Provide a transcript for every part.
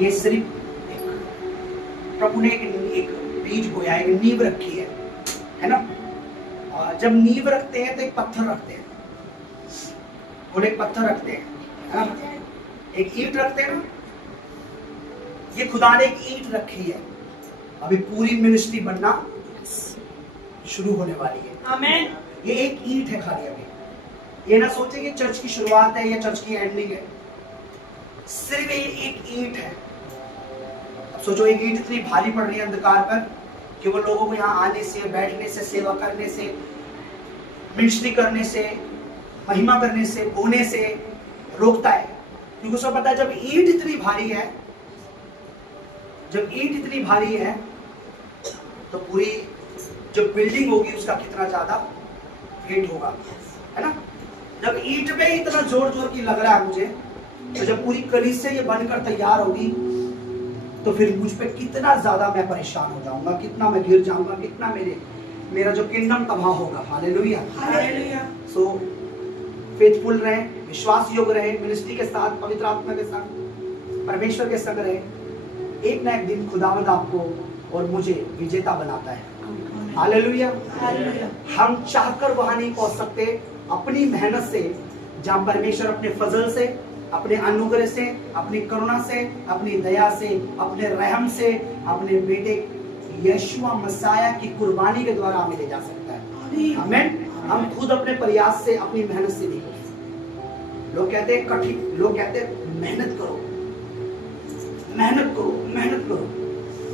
ये सिर्फ प्रभु ने एक बीज बोया, एक नींव रखी है ना। और जब नींव रखते हैं तो एक पत्थर रखते हैं, और एक पत्थर रखते हैं, है ना, एक ईंट रखते हैं ना। ये खुदा ने एक ईंट रखी है, अभी पूरी मिनिस्ट्री बनना शुरू होने वाली है। आमीन। ये एक ईंट है खाली अभी। ये ना सोचे कि चर्च की शुरुआत है या चर्च की एंडिंग है, सिर्फ ये एक ईंट है। अब सोचो एक ईंट इतनी भारी पड़ रही है अंधकार पर कि वो लोगों को यहाँ आने से, बैठने से, सेवा करने से, मिनिस्ट्री करने से, महिमा करने से, बोने से रोकता है। क्योंकि उसको पता है जब ईंट इतनी भारी है, जब ईंट इतनी भारी है तो पूरी जो बिल्डिंग होगी उसका कितना ज्यादा वेट होगा, है ना। जब ईंट में इतना जोर जोर की लग रहा है मुझे, तो जब पूरी कलीसिया ये बनकर तैयार होगी तो फिर मुझ पे कितना ज्यादा मैं परेशान हो जाऊंगा, कितना मैं गिर जाऊंगा, कितना मेरा जो किंगडम तबाह होगा। Hallelujah, hallelujah. सो फेथफुल रहे, विश्वास योग्य रहे, मिनिस्ट्री के साथ, पवित्र आत्मा के साथ, परमेश्वर के संग रहे। एक ना एक दिन खुदावंद आपको और मुझे विजेता बनाता है। Hallelujah, hallelujah. हम चाहकर वहां नहीं पहुंच सकते अपनी मेहनत से, जहां परमेश्वर अपने फजल से, अपने अनुग्रह से, अपनी करुणा से, अपनी दया से, अपने रहम से, अपने बेटे यीशुआ मसीह की कुर्बानी के द्वारा हमें ले जा सकता है। आमीन। हम खुद अपने प्रयास से, अपनी मेहनत से नहीं। लोग कहते हैं कठिन, लोग कहते हैं मेहनत करो, मेहनत करो, मेहनत करो।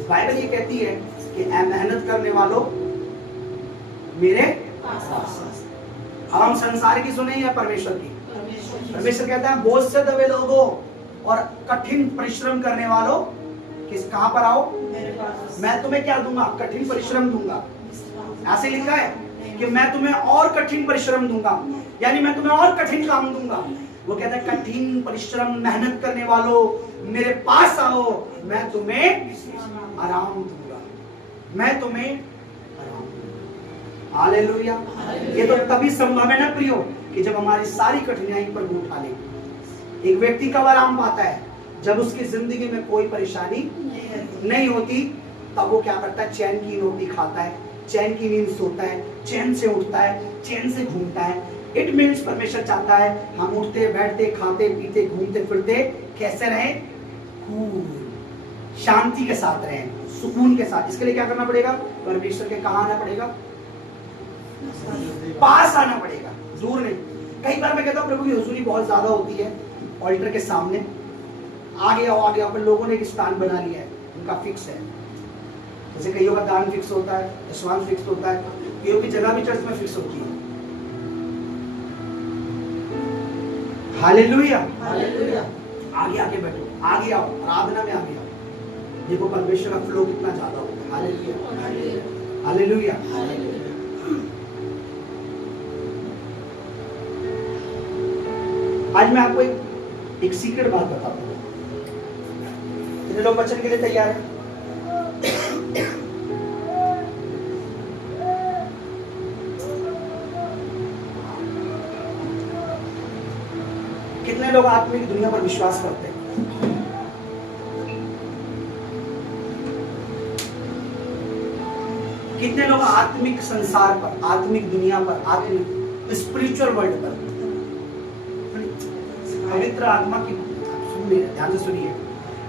बाइबल ये कहती है कि ऐ मेहनत करने वालों मेरे पास। अब हम संसार की सुने या परमेश्वर की? परमेश्वर कहता है बोझ से दबे लोगों और कठिन परिश्रम करने वालों कहां पर आओ, मेरे पास। मैं तुम्हें क्या दूंगा? कठिन परिश्रम दूंगा। ऐसे लिखा है कि मैं तुम्हें और कठिन परिश्रम दूंगा, यानी मैं तुम्हें और कठिन काम दूंगा। वो कहता है कठिन परिश्रम मेहनत करने वालों मेरे पास आओ, मैं तुम्हें आराम दूंगा, मैं तुम्हें आराम दूंगा। हालेलुया। ये तो तभी संभव है ना प्रियो, कि जब हमारी सारी कठिनाई पर उठा ले। एक व्यक्ति कब आराम पाता है? जब उसकी जिंदगी में कोई परेशानी नहीं होती, तब वो क्या करता है? चैन की रोटी खाता है, चैन की नींद सोता है, चैन से उठता है, चैन से घूमता है। इट मीन्स परमेश्वर चाहता है हम उठते बैठते खाते पीते घूमते फिरते कैसे रहें? शांति के साथ रहें, सुकून के साथ। इसके लिए क्या करना पड़ेगा? परमेश्वर के कहाँ आना पड़ेगा? पास आना पड़ेगा, दूर नहीं। कई बार मैं कहता हूँ प्रभु की हुजूरी बहुत ज्यादा होती है ऑल्टर के सामने, आगे आओ आगे आओ, पर लोगों ने एक स्थान बना लिया है, उनका फिक्स है। जैसे कईयों का दान फिक्स होता है, दशवांश फिक्स होता है, कईयों की जगह भी चर्च में फिक्स होती है। Hallelujah, hallelujah. आगे आगे बैठो, आगे आओ, आराधना में आगे आओ। देखो परमेश्वर का फ्लो कितना ज्यादा होता है। Hallelujah, hallelujah, hallelujah. आज मैं आपको एक सीक्रेट बात बताता हूँ। कितने लोग वचन के लिए तैयार हैं? कितने लोग आत्मिक दुनिया पर विश्वास करते हैं? कितने लोग आत्मिक संसार पर, आत्मिक दुनिया पर, आत्मिक स्पिरिचुअल वर्ल्ड पर, पवित्र आत्मा की सुनिए, ध्यान से सुनिए।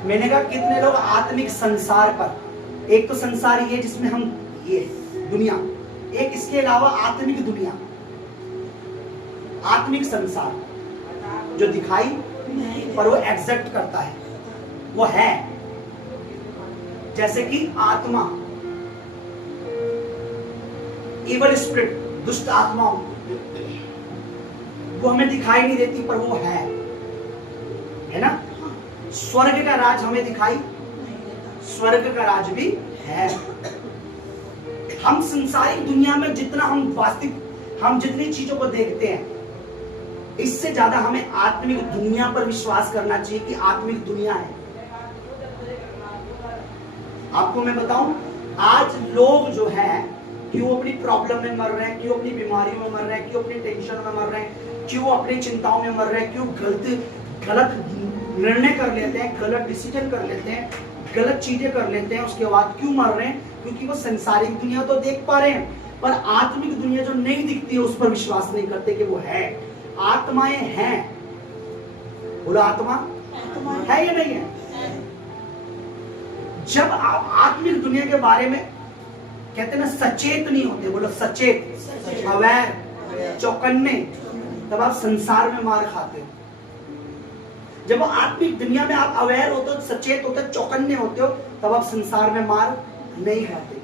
मैंने कहा कितने लोग आत्मिक संसार पर, एक तो संसार ये जिसमें हम ये दुनिया, एक इसके अलावा आत्मिक दुनिया, आत्मिक संसार जो दिखाई पर वो एग्जिस्ट करता है, वो है। जैसे कि आत्मा, इवल स्पिरिट, दुष्ट आत्माओं, वो हमें दिखाई नहीं देती पर वो है ना। स्वर्ग का राज हमें दिखाई, स्वर्ग का राज भी है। हम संसारिक दुनिया में जितना हम वास्तविक, हम जितनी चीजों को देखते हैं, इससे ज्यादा हमें आत्मिक दुनिया पर विश्वास करना चाहिए कि आत्मिक दुनिया है। आपको मैं बताऊं, आज लोग जो है क्यों अपनी प्रॉब्लम में मर रहे हैं, क्यों अपनी बीमारियों में मर रहे हैं, क्यों अपनी टेंशन में मर रहे हैं, क्यों अपनी चिंताओं में मर रहे हैं, क्यों गलत निर्णय कर लेते हैं, गलत डिसीजन कर लेते हैं, गलत चीजें कर लेते हैं, उसके बाद क्यों मर रहे हैं? क्योंकि वो संसारिक दुनिया तो देख पा रहे हैं, पर आत्मिक दुनिया जो नहीं दिखती है उस पर विश्वास नहीं करते कि वो है। आत्माएं हैं, बोलो आत्मा है या नहीं है? जब आप आत्मिक दुनिया के बारे में कहते हैं ना, सचेत नहीं होते, बोलो सचेत, अवेयर, चौकन्ने, तब आप संसार में मार खाते हो। जब आत्मिक दुनिया में आप अवेयर होते हो, सचेत होते हो, चौकन्ने होते हो, तब आप संसार में मार नहीं खाते।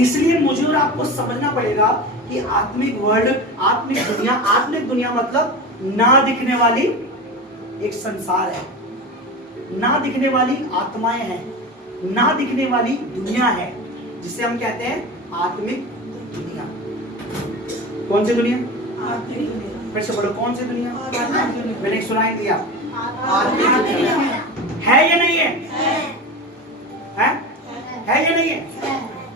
इसलिए मुझे और आपको समझना पड़ेगा कि आत्मिक वर्ल्ड, आत्मिक दुनिया मतलब ना दिखने वाली एक संसार है, ना दिखने वाली आत्माएं हैं, ना दिखने वाली दुनिया है, जिसे हम कहते हैं आत्मिक दुनिया। कौन सी दुनिया? आत्मिक दुनिया। फिर से बोलो, कौन सी दुनिया? मैंने एक सुनाई दिया, आत्मिक दुनिया। है या नहीं है? है या नहीं है?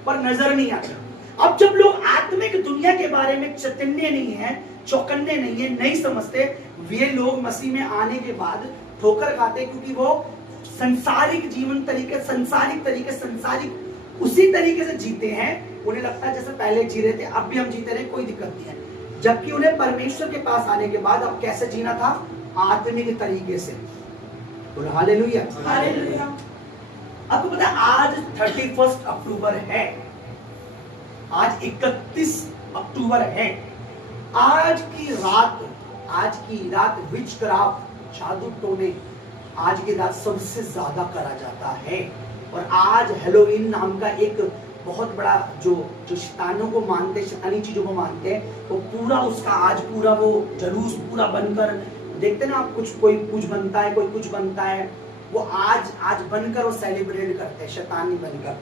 पर नजर नहीं आता। अब जब लोग आत्मिक दुनिया के बारे में चैतन्य नहीं है, चौकन्ने नहीं है, नहीं समझते, वे लोग मसीह में आने के बाद ठोकर खाते, क्योंकि वो सांसारिक जीवन तरीके, सांसारिक उसी तरीके से जीते हैं। उन्हें लगता है जैसे पहले जी रहे थे, अब भी हम जीते रहे, कोई दिक्कत नहीं है। जबकि उन्हें परमेश्वर के पास आने के बाद अब कैसे जीना था? आत्मिक तरीके से। बोलो हालेलुया। आपको पता है आज 31 अक्टूबर है, आज 31 अक्टूबर है। आज की रात विचक्राफ्ट, जादू टोने, आज की रात सबसे ज्यादा करा जाता है। और आज हेलोवीन नाम का एक बहुत बड़ा जो शैतानों को मानते, शैतानी चीजों को मानते हैं, वो पूरा उसका आज पूरा वो जुलूस पूरा बनकर, देखते ना आप, कोई कुछ बनता है, कोई कुछ बनता है, वो आज बनकर वो सेलिब्रेट करते हैं, शैतानी बनकर।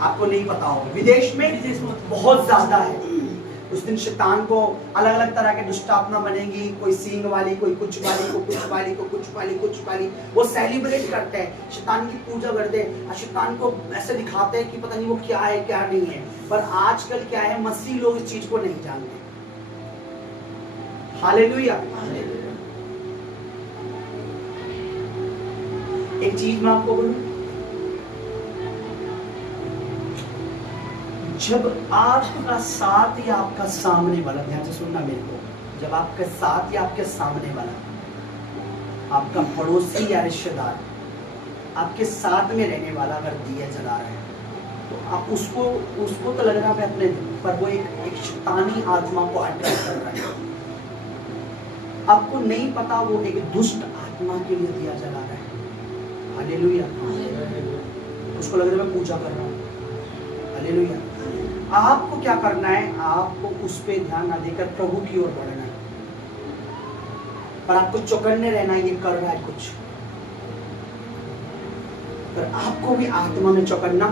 आपको नहीं पता होगा, विदेश में बहुत ज्यादा है। उस दिन शैतान को अलग अलग तरह के दुष्ट आत्मा बनेगी, कोई सींग वाली, कोई कुछ वाली, कुछ वाली, वो सेलिब्रेट करते हैं, शैतान की पूजा करते हैं, और शैतान को ऐसे दिखाते हैं कि पता नहीं वो क्या है क्या नहीं है। पर आजकल क्या है, मसीह लोग इस चीज को नहीं जानते। हालेलुया। एक चीज मैं आपको बोलूं, जब आपका साथ या आपका सामने वाला, ध्यान से सुनना मेरे को, जब आपके साथ या आपके सामने वाला, आपका पड़ोसी या रिश्तेदार, आपके साथ में रहने वाला अगर दिया जला रहा है, तो आप उसको तो लग रहा है अपने, पर वो एक शैतानी आत्मा को अट्रैक्ट कर रहा है। आपको नहीं पता वो एक दुष्ट आत्मा के लिए दिया जला रहा है। हालेलुया। उसको लग रहा है मैं पूजा कर रहा हूँ। हालेलुया। आपको क्या करना है? आपको उस पे ध्यान ना देकर प्रभु की ओर बढ़ना है, पर आपको चौकन्ने रहना है, ये कर रहा है कुछ, पर आपको भी आत्मा में चौकन्ना।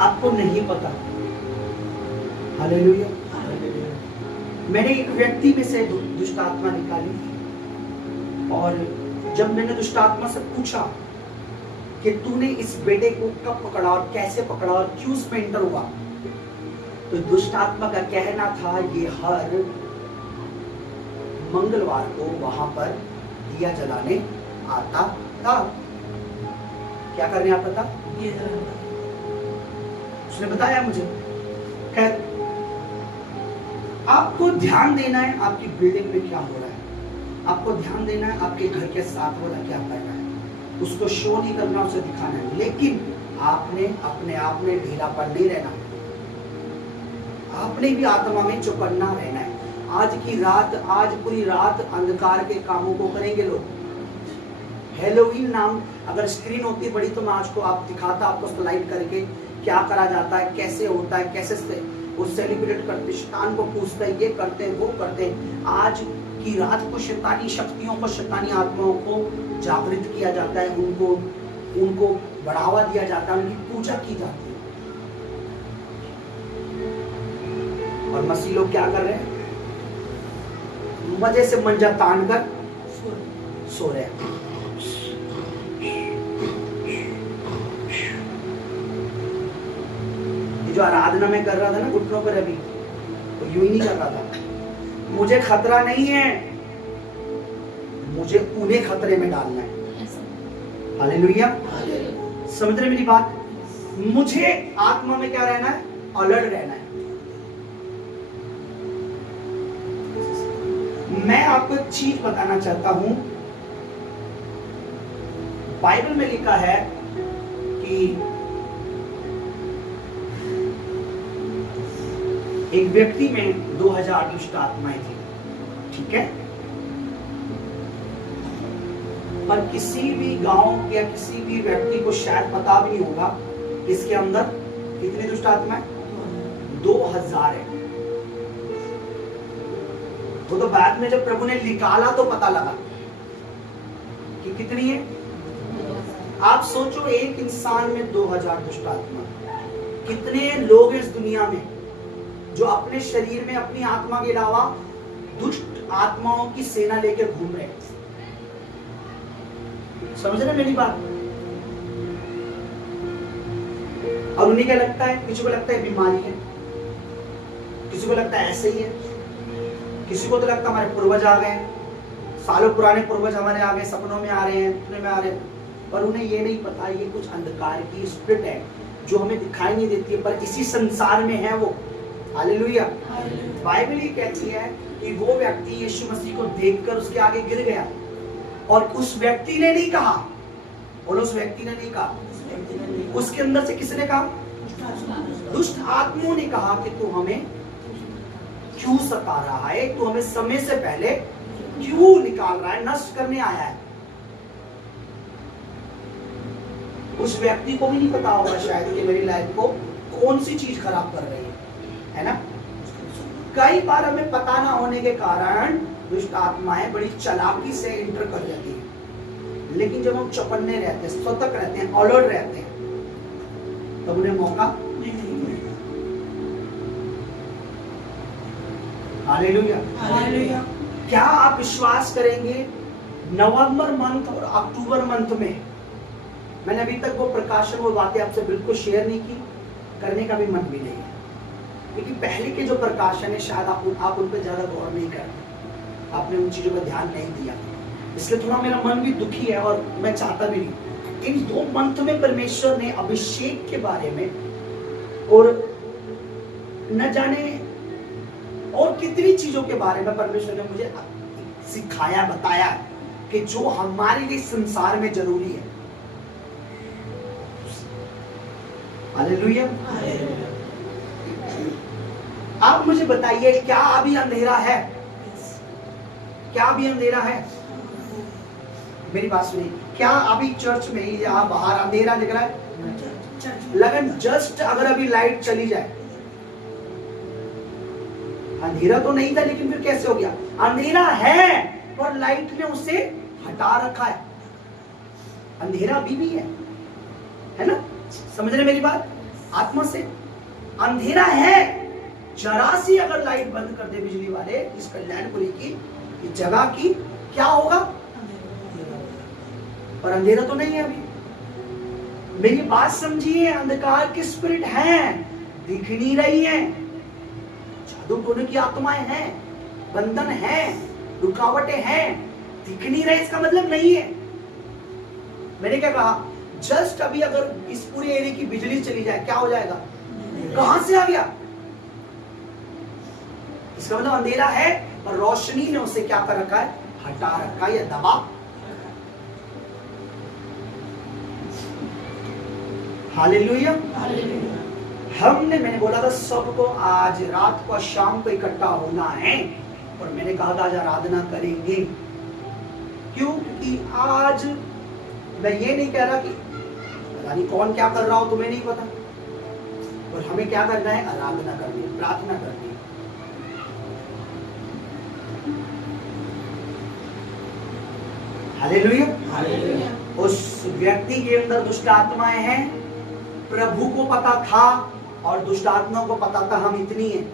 आपको नहीं पता। हालेलुया। मैंने एक व्यक्ति में से दुष्ट आत्मा निकाली, और जब मैंने दुष्ट आत्मा से पूछा कि तूने इस बेटे को कब पकड़ा और कैसे पकड़ा और क्यों उसमें एंटर हुआ, तो दुष्ट आत्मा का कहना था ये हर मंगलवार को वहां पर दिया जलाने आता था। क्या करने आता था? उसने बताया मुझे। खैर, आपको ध्यान देना है आपकी बिल्डिंग में क्या हो रहा है, आपको ध्यान देना है आपके घर के साथ वाला क्या कर रहा है, उसको शो नहीं करना, उसे दिखाना है, लेकिन आपने अपने आप में ढीलापन नहीं रहना, आपने भी आत्मा में चौकन्ना रहना है। आज की रात, आज पूरी रात अंधकार के कामों को करेंगे लोग। हेलोवीन नाम अगर स्क्रीन होती बड़ी तो मैं आज को आप दिखाता, आपको स्लाइड करके क्या करा जाता है, कैसे होता है, कैसे से वो सेलिब्रेट करते, शैतान को पूछते हैं, ये करते हैं, वो करते हैं। आज की रात को शैतानी शक्तियों को, शैतानी आत्माओं को जागृत किया जाता है, उनको बढ़ावा दिया जाता है, उनकी पूजा की जाती है। और मसीह लोग क्या कर रहे हैं? मजे से मंजा तान कर सो रहे हैं। जो आराधना में कर रहा था ना घुटनों पर अभी, वो यूं ही नहीं कर रहा था। मुझे खतरा नहीं है, मुझे उन्हें खतरे में डालना है। हालेलुया, समझ रहे मेरी बात? मुझे आत्मा में क्या रहना है? अलर्ट रहना है। मैं आपको एक चीज बताना चाहता हूं, बाइबल में लिखा है कि एक व्यक्ति में 2000 दुष्ट आत्माएं थी, ठीक है? पर किसी भी गांव या किसी भी व्यक्ति को शायद पता भी नहीं होगा इसके अंदर कितनी दुष्ट आत्माएं? 2000 है। वो तो बाद में जब प्रभु ने निकाला तो पता लगा कि कितनी है। आप सोचो, एक इंसान में 2000 दुष्ट आत्मा। कितने लोग इस दुनिया में जो अपने शरीर में अपनी आत्मा के अलावा दुष्ट आत्माओं की सेना लेकर घूम रहे हैं। समझ रहे मेरी बात? और उन्हें क्या लगता है? किसी को लगता है बीमारी है, किसी को लगता है ऐसे ही है, किसी को तो लगता है हमारे पूर्वज आ गए, सालों पुराने पूर्वज हमारे आ गए, सपनों में आ रहे हैं, सपने में आ रहे हैं। पर उन्हें ये नहीं पता ये कुछ अंधकार की स्पिरिट है जो हमें दिखाई नहीं देती है, पर इसी संसार में है वो। हालेलुया। बाइबल ये कहती है कि वो व्यक्ति यीशु मसीह को देखकर उसके आगे गिर गया और उस व्यक्ति ने नहीं कहा, बोलो, उस व्यक्ति ने नहीं कहा, उसके अंदर से किसने कहा? दुष्ट आत्माओं ने कहा कि तू हमें क्यों सता रहा है, तू हमें समय से पहले क्यों निकाल रहा है, नष्ट करने आया है। उस व्यक्ति को भी नहीं पता होगा शायद कि मेरी लाइफ को कौन सी चीज खराब कर रही है ना? कई बार हमें पता ना होने के कारण दुष्ट आत्माएं बड़ी चालाकी से इंटर कर जाती है, लेकिन जब हम चौकन्ने रहते हैं, सतर्क रहते हैं, अलर्ट रहते हैं, तब उन्हें मौका नहीं मिलेगा। Hallelujah, hallelujah. क्या आप विश्वास करेंगे, नवंबर मंथ और अक्टूबर मंथ में मैंने अभी तक वो प्रकाशन, वो बातें आपसे बिल्कुल शेयर नहीं की, करने का भी मन भी नहीं है, क्योंकि पहले के जो प्रकाशन है शायद आप उन पर ज्यादा गौर नहीं करते, आपने उन चीजों पर ध्यान नहीं दिया, इसलिए थोड़ा मेरा मन भी दुखी है और मैं चाहता भी नहीं। इन 2 मंथ में परमेश्वर ने अभिषेक के बारे में और न जाने और कितनी चीजों के बारे में परमेश्वर ने मुझे सिखाया, बताया कि जो हमारे लिए संसार में जरूरी है। हालेलुया। आप मुझे बताइए, क्या अभी अंधेरा है? क्या अभी अंधेरा है? मेरी बात सुनिए, क्या अभी चर्च में या बाहर अंधेरा दिख रहा है? लगन जस्ट अगर अभी लाइट चली जाए, अंधेरा तो नहीं था लेकिन फिर कैसे हो गया? अंधेरा है पर लाइट ने उसे हटा रखा है। अंधेरा अभी भी है ना? समझ रहे मेरी बात? आत्मा से अंधेरा है, जरा सी अगर लाइट बंद कर दे बिजली वाले इस कल्याणपुरी की जगह की, क्या होगा? पर अंधेरा तो नहीं है अभी। मेरी बात समझिए, अंधकार की स्पिरिट है, दिख नहीं रही है, जादू टोने की आत्माएं हैं, बंधन है, रुकावटें हैं, दिख नहीं रहे, इसका मतलब नहीं है। मैंने क्या कहा? जस्ट अभी अगर इस पूरे एरिया की बिजली चली जाए, क्या हो जाएगा? कहां से आ गया? इसका मतलब अंधेरा है और रोशनी ने उसे क्या कर रखा है? हटा रखा है या दबा। हालेलुया। मैंने बोला था सबको आज रात को शाम को इकट्ठा होना है, और मैंने कहा था आज आराधना करेंगे। क्यों? क्योंकि आज मैं ये नहीं कह रहा कि पता नहीं कौन क्या कर रहा हो, तुम्हें नहीं पता, और हमें क्या करना है? आराधना करनी है, प्रार्थना करनी है। हालेलुया। उस व्यक्ति के अंदर दुष्ट आत्माएं हैं, प्रभु को पता था और दुष्ट आत्माओं को पता था हम इतनी हैं।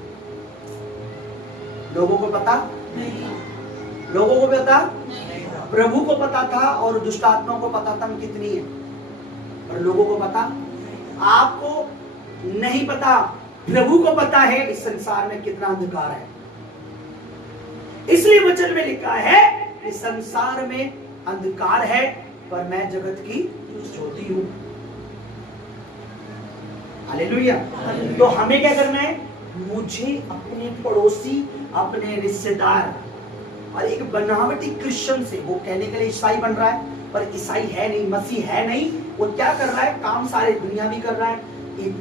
लोगों को पता नहीं, लोगों को पता नहीं, प्रभु को पता था और दुष्ट आत्माओं को पता था हम कितनी हैं, और लोगों को पता। आपको नहीं पता। प्रभु को पता है इस संसार में कितना अंधकार है। इसलिए वचन में लिखा है इस संसार में अंधकार है पर मैं जगत की ज्योति हूं। हालेलुया। तो हमें क्या करना है? मुझे अपने पड़ोसी, अपने रिश्तेदार, और एक बनावटी क्रिश्चियन से, वो कहने के लिए ईसाई बन रहा है पर ईसाई है नहीं, मसीह है नहीं, वो क्या कर रहा है? काम सारे दुनिया भी कर रहा है,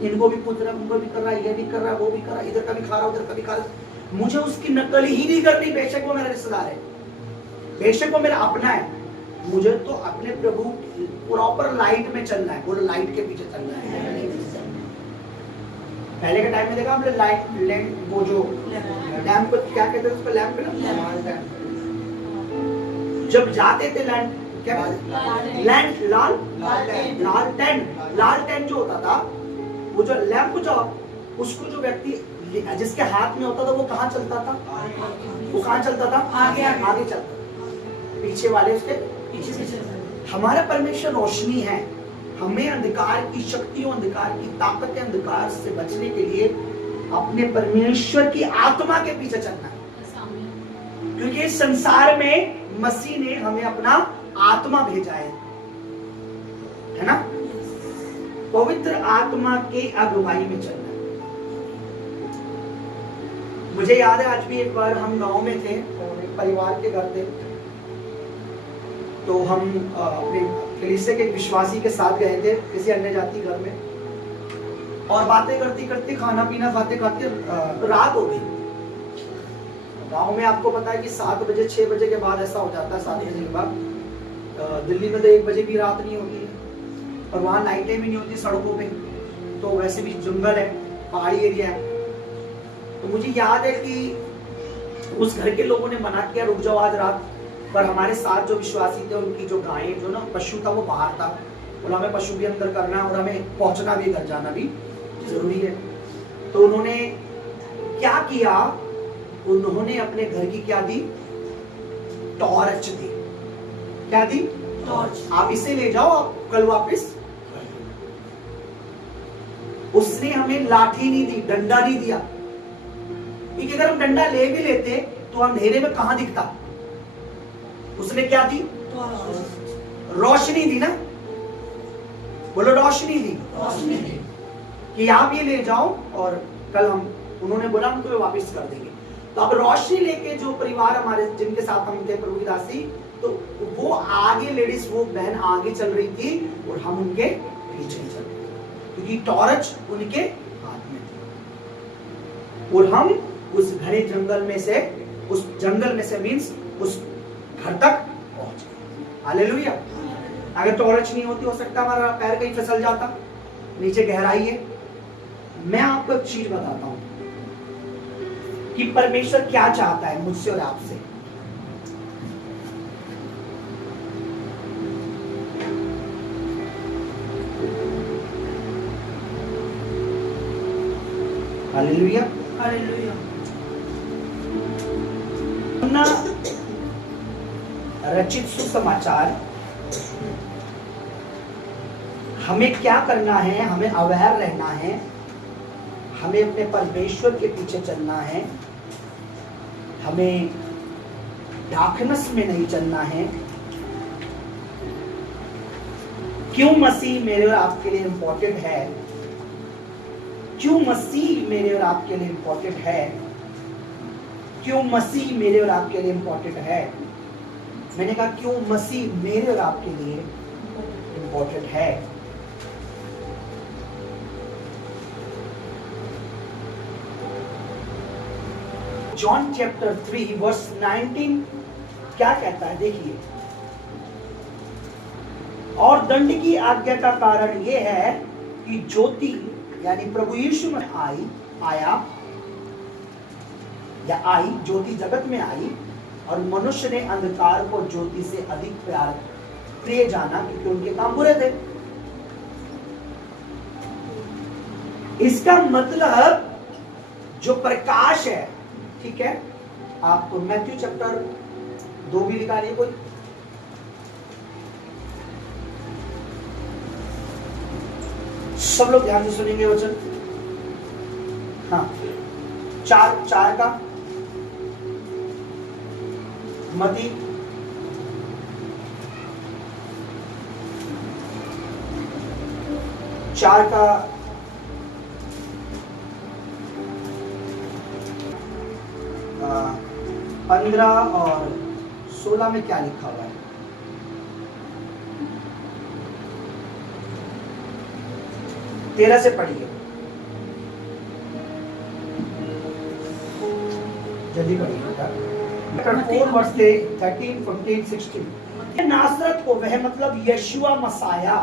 इनको भी पूछ रहा है, उनको भी कर रहा है, ये भी कर रहा है, वो भी कर रहा है, इधर का भी खा रहा है, उधर का भी खा रहा है। मुझे उसकी नकल ही नहीं करनी, बेशक वो मेरा रिश्तेदार है, बेशक वो मेरा अपना है। मुझे तो अपने प्रभु प्रॉपर लाइट में चलना है, वो लाइट के पीछे चलना है। पहले के टाइम में देखा हमने लाइट लैंप, वो जो लैंप को क्या कहते हैं, उसको लैंप ना, जब जाते थे लैंप, क्या लैंप, लालटेन जो होता था, वो जो लैंप जो उसको जो व्यक्ति जिसके हाथ में होता था वो कहाँ चलता था? वो कहाँ चलता था? आगे आगे चलता था, पीछे वाले उसके पीछे। हमारा परमेश्वर रोशनी है। हमें अंधकार की शक्तियों, अंधकार की ताकतें, अंधकार से बचने के लिए अपने परमेश्वर की आत्मा के पीछे चलना है, क्योंकि इस संसार में मसीह ने हमें अपना आत्मा भेजा है ना? पवित्र आत्मा के अगुवाई में चलना है। मुझे याद है आज भी एक बार हम गांव में थे और एक परिवार के घर थे, तो हम अपने कलीसिया के विश्वासी के साथ गए थे किसी अन्य जाति घर में, और बातें करते करते, खाना पीना खाते खाते रात हो गई। गांव में आपको पता है कि 7 बजे 6 बजे के बाद ऐसा हो जाता है, 7 बजे के बाद। दिल्ली में तो 1 बजे भी रात नहीं होती है, और वहाँ लाइटें भी नहीं होती सड़कों पे, तो वैसे भी जंगल है, पहाड़ी एरिया है। तो मुझे याद है कि उस घर के लोगों ने मना किया रुक जाओ आज रात, पर हमारे साथ जो विश्वासी थे उनकी जो गायें, जो ना पशु था वो बाहर था, और हमें पशु भी अंदर करना है और हमें पहुंचना भी, घर जाना भी जरूरी है। तो उन्होंने क्या किया? उन्होंने अपने घर की क्या दी? टॉर्च दी। क्या दी? टॉर्च। आप इसे ले जाओ, आप कल वापस। उसने हमें लाठी नहीं दी, डंडा नहीं दिया, क्योंकि अगर हम डंडा ले भी लेते तो अंधेरे में कहां दिखता। उसने क्या दी? रोशनी दी ना, बोलो रोशनी दी, रोशनी दी कि आप ये ले जाओ और कल हम, उन्होंने बोला हम तुम्हें वापस कर देंगे। तो अब रोशनी लेके जो परिवार हमारे जिनके साथ हम थे, प्रभु की दासी, तो वो आगे, लेडीज वो बहन आगे चल रही थी और हम उनके पीछे चल रहे थे, क्योंकि टॉर्च उनके हाथ में थी। और हम उस घने जंगल में से, उस जंगल में से मीन्स उस घर तक पहुंच गए। हालेलुया। अगर टॉर्च नहीं होती, हो सकता हमारा पैर कहीं फिसल जाता, नीचे गहराई है। मैं आपको एक चीज बताता हूं कि परमेश्वर क्या चाहता है मुझसे और आपसे। Hallelujah, hallelujah. रचित सुसमाचार, हमें क्या करना है? हमें अवेयर रहना है, हमें अपने परमेश्वर के पीछे चलना है, हमें डार्कनेस में नहीं चलना है। क्यों मसीह मेरे और आपके लिए इंपॉर्टेंट है? क्यों मसीह मेरे और आपके लिए इंपॉर्टेंट है? क्यों मसीह मेरे और आपके लिए इंपॉर्टेंट है? मैंने कहा क्यों मसीह मेरे और आपके लिए इंपॉर्टेंट है। जॉन चैप्टर 3 वर्स 19 क्या कहता है? देखिए, और दंड की आज्ञा का कारण यह है कि ज्योति यानी प्रभु यीशु में आई ज्योति जगत में आई, और मनुष्य ने अंधकार को ज्योति से अधिक प्रिय जाना, क्योंकि उनके काम बुरे थे। इसका मतलब जो प्रकाश है, ठीक है, आपको मैथ्यू चैप्टर 2 भी निकालिए कोई, सब लोग ध्यान से सुनेंगे वचन। हाँ, चार का मती, चार का 15 और 16 में क्या लिखा हुआ है? तेरह से पढ़िए, जल्दी पढ़िए बेटा। 4 वर्ष 13, 14, 16। नासरत को, वह मतलब यशुआ मसाया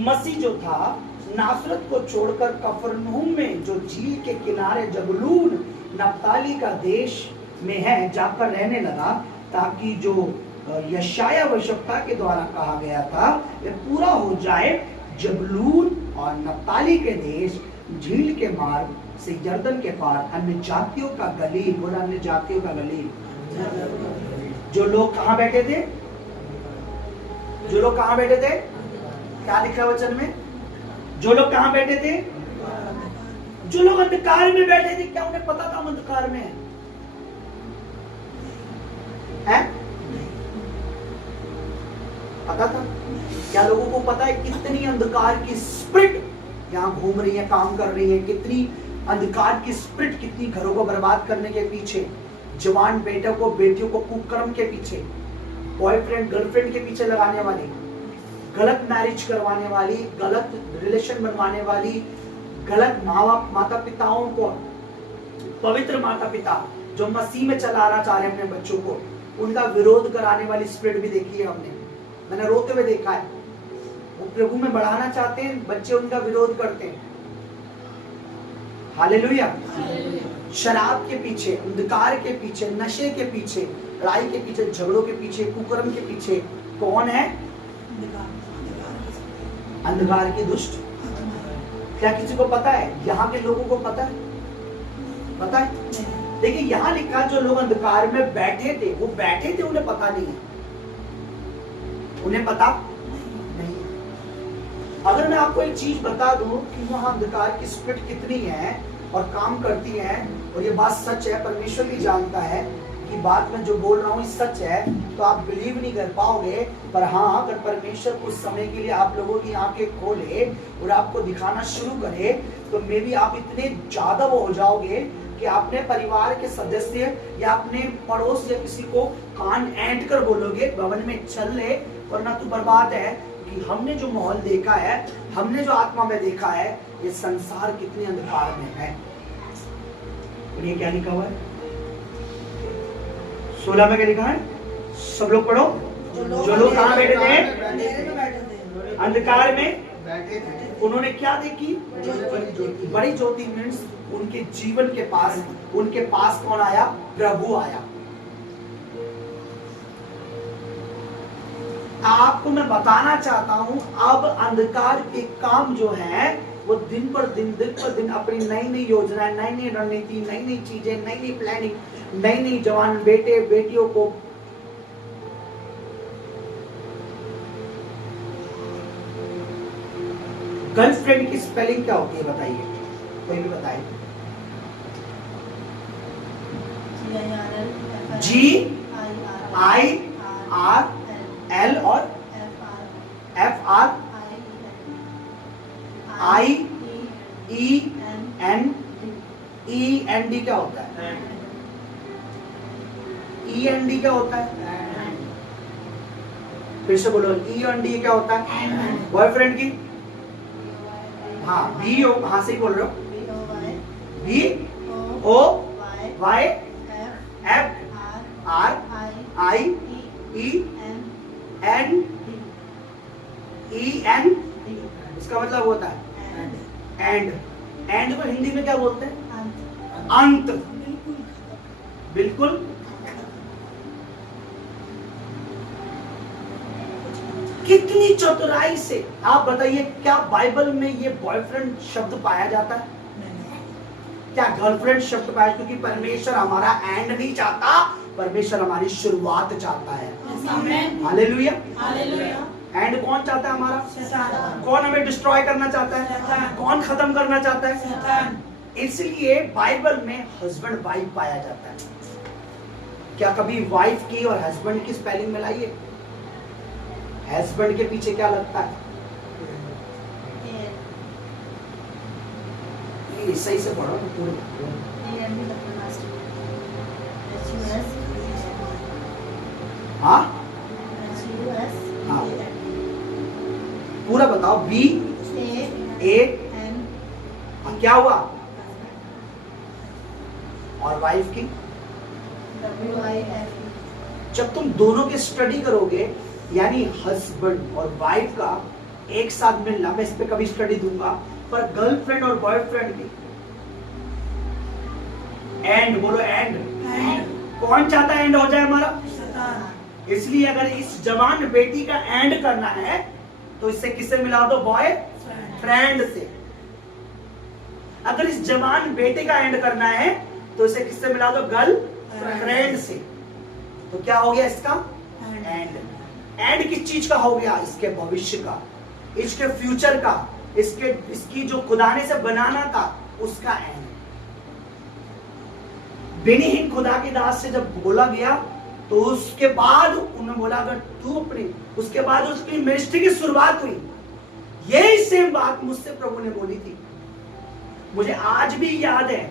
मसीह जो था, नासरत को छोड़कर कफरनहूम में जो झील के किनारे जबलून नप्ताली का देश में है जाकर रहने लगा, ताकि जो यशाया भविष्यवक्ता के द्वारा कहा गया था यह पूरा हो जाए। जबलून और नप्ताली के देश झील के मार्ग से यरदन के पार अन्य जातियों का गलील, बोला अन्य जातियों का गलील। जो लोग कहाँ बैठे थे? जो लोग कहाँ बैठे थे? क्या लिखा वचन में? जो लोग कहाँ बैठे थे? जो लोग अंधकार में बैठे थे। क्या उन्हें पता था हम अंधकार में है? पता था? क्या लोगों को पता है कितनी अंधकार की स्पिरिट यहाँ घूम रही है, काम कर रही है? कितनी अंधकार की स्पिरिट कितनी घरों को बर्बाद करने के पीछे, जवान बेटों को बेटियों को कुकर्म के पीछे, बॉयफ्रेंड गर्लफ्रेंड के पीछे लगाने वाली, गलत मैरिज करवाने वाली, गलत रिलेशन बनवाने वाली, गलत माँ बाप माता पिताओं को, पवित्र माता पिता जो मसीह में चलाना चाह रहे हैं अपने बच्चों को, उनका विरोध कराने वाली स्पिरिट भी देखी है हमने। मैंने रोते हुए देखा है। वो प्रभु में बढ़ाना चाहते हैं, बच्चे उनका विरोध करते हैं। हालेलुया। शराब के पीछे, अंधकार के पीछे, नशे के पीछे, लड़ाई के पीछे, झगड़ों के पीछे, कुकर्म के पीछे कौन है? अंधकार की दुष्ट। क्या किसी को पता है? यहाँ के लोगों को पता है? पता है? देखिए यहाँ लिखा, जो लोग अंधकार में बैठे थे, वो बैठे थे, उन्हें पता नहीं है। उन्हें पता नहीं। अगर मैं आपको एक चीज बता दूं कि वहां अंधकार की स्पिरिट कितनी है और काम करती है, और ये बात सच है, परमेश्वर भी जानता है कि बात मैं जो बोल रहा हूँ सच है, तो आप बिलीव नहीं कर पाओगे। पर हाँ, अगर परमेश्वर कुछ समय के लिए आप लोगों की आंखें खोले और आपको दिखाना शुरू करे, तो मे बी आप इतने ज्यादा वो हो जाओगे कि अपने परिवार के सदस्य या अपने पड़ोस या किसी को कान ऐंठ कर बोलोगे भवन में चल ले, वरना तू बर्बाद है। कि हमने जो माहौल देखा है, हमने जो आत्मा में देखा है, ये संसार कितने अंधकार में है। और ये क्या लिखा हुआ है? 16 में क्या लिखा है? सब लोग पढ़ो। जो लोग कहाँ बैठे थे? अंधकार में बैठे थे। उन्होंने क्या देखी? बड़ी ज्योति। मीन्स उनके जीवन के पास, उनके पास कौन आया? प्रभु आया। आपको मैं बताना चाहता हूं, अब अंधकार के काम जो है वो दिन पर दिन अपनी नई नई योजनाएं, नई नई रणनीति, नई नई चीजें, नई नई प्लानिंग, नई नई जवान बेटे बेटियों को गर्लफ्रेंड की स्पेलिंग क्या होती है बताइए? कोई भी बताए। GIRL और FRIEND क्या होता है? END क्या होता है? फिर से बोलो, END क्या होता है? बॉयफ्रेंड की, हाँ BO, हाँ से ही बोल रहे हो, BOYFRIEND। इसका मतलब होता है एंड को हिंदी में क्या बोलते हैं? अंत। बिल्कुल। कितनी चतुराई से, आप बताइए, क्या बाइबल में ये बॉयफ्रेंड शब्द पाया जाता है? क्या गर्लफ्रेंड शब्द पाया? क्योंकि परमेश्वर हमारा एंड नहीं चाहता, परमेश्वर हमारी शुरुआत चाहता है। हालेलुया। एंड कौन चाहता है? हमारा शैतान। कौन हमें डिस्ट्रॉय करना चाहता है? कौन खत्म करना चाहता है? इसलिए बाइबल में हस्बैंड वाइफ पाया जाता है। क्या कभी वाइफ की और हस्बैंड की स्पेलिंग मिलाई है? हस्बैंड के पीछे क्या लगता है? सही से पढ़ो तो पूरे। हाँ हाँ पूरा बताओ। बी ए क्या हुआ? और वाइफ की? जब तुम दोनों की स्टडी करोगे, यानी हस्बैंड और वाइफ का एक साथ मिलना, मैं इस पे कभी स्टडी दूंगा, पर गर्लफ्रेंड और बॉयफ्रेंड की एंड, बोलो एंड। कौन चाहता है एंड हो जाए हमारा? इसलिए अगर इस जवान बेटी का एंड करना है तो इससे किससे मिला दो? बॉय फ्रेंड से। अगर इस जवान बेटे का एंड करना है तो इसे किससे मिला दो? गर्ल फ्रेंड से। तो क्या हो गया इसका? एंड। एंड किस चीज का हो गया? इसके भविष्य का, इसके फ्यूचर का, इसकी जो खुदा ने से बनाना था उसका एंड। बेनीहीन खुदा की दास से जब बोला गया तो उसके बाद उन्होंने बोला अगर तू अपनी, उसके बाद उसकी मिनिस्ट्री की शुरुआत हुई। यही सेम बात मुझसे प्रभु ने बोली थी, मुझे आज भी याद है।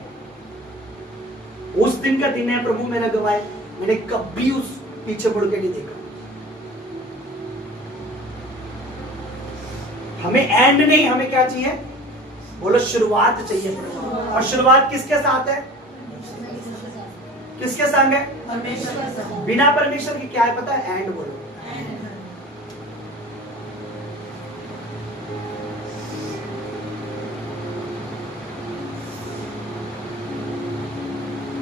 उस दिन का दिन है, प्रभु मेरा गवाह, मैंने कभी उस पीछे मुड़ के नहीं देखा। हमें एंड नहीं, हमें क्या चाहिए? बोलो शुरुआत चाहिए प्रभु। और शुरुआत किसके साथ है? किसके संग है? परमेश्वर। बिना परमेश्वर की क्या है पता है? एंड बोलो।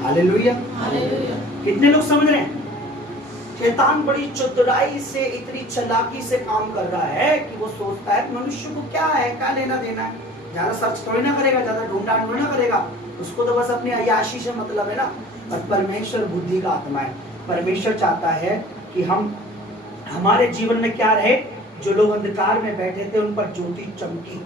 हालेलुया। कितने लोग समझ रहे हैं? शैतान बड़ी चतुराई से, इतनी चालाकी से काम कर रहा है कि वो सोचता है मनुष्य को क्या है, क्या लेना देना है, ज्यादा सर्च थोड़ी ना करेगा, ज्यादा ढूंढान थोड़ी ना करेगा, उसको तो बस अपनी अय्याशी से मतलब है ना। और परमेश्वर बुद्धि का आत्मा है। परमेश्वर चाहता है कि हम, हमारे जीवन में क्या रहे? जो लोग अंधकार में बैठे थे उन पर ज्योति चमकी।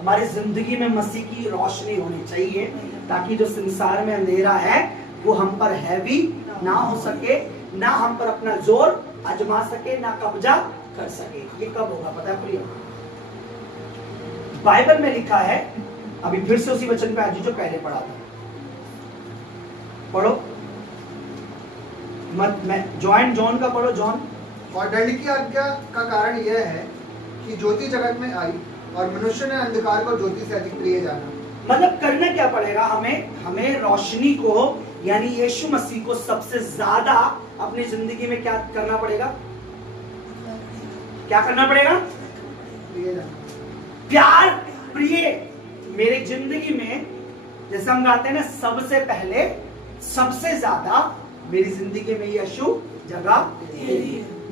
हमारी जिंदगी में मसीह की रोशनी होनी चाहिए ताकि जो संसार में अंधेरा है वो हम पर हैवी ना हो सके, ना हम पर अपना जोर आजमा सके, ना कब्जा कर सके। ये कब होगा पता है प्रिय? बाइबल में लिखा है, अभी फिर से उसी वचन पे आज जो पहले पढ़ा था, पढ़ो मत, मैं जॉन का पढ़ो। जॉन। और दंड की आज्ञा का कारण यह है कि ज्योति जगत में आई और मनुष्य ने अंधकार को ज्योति से अधिक प्रिय जाना। मतलब करना क्या पड़ेगा हमें रोशनी को, यानी यीशु मसीह को सबसे ज्यादा अपनी जिंदगी में क्या करना पड़ेगा? क्या करना पड़ेगा? प्यार, प्रिय। मेरी जिंदगी में जैसे हम गाते हैं ना, सबसे पहले सबसे ज्यादा मेरी जिंदगी में यीशु जगह।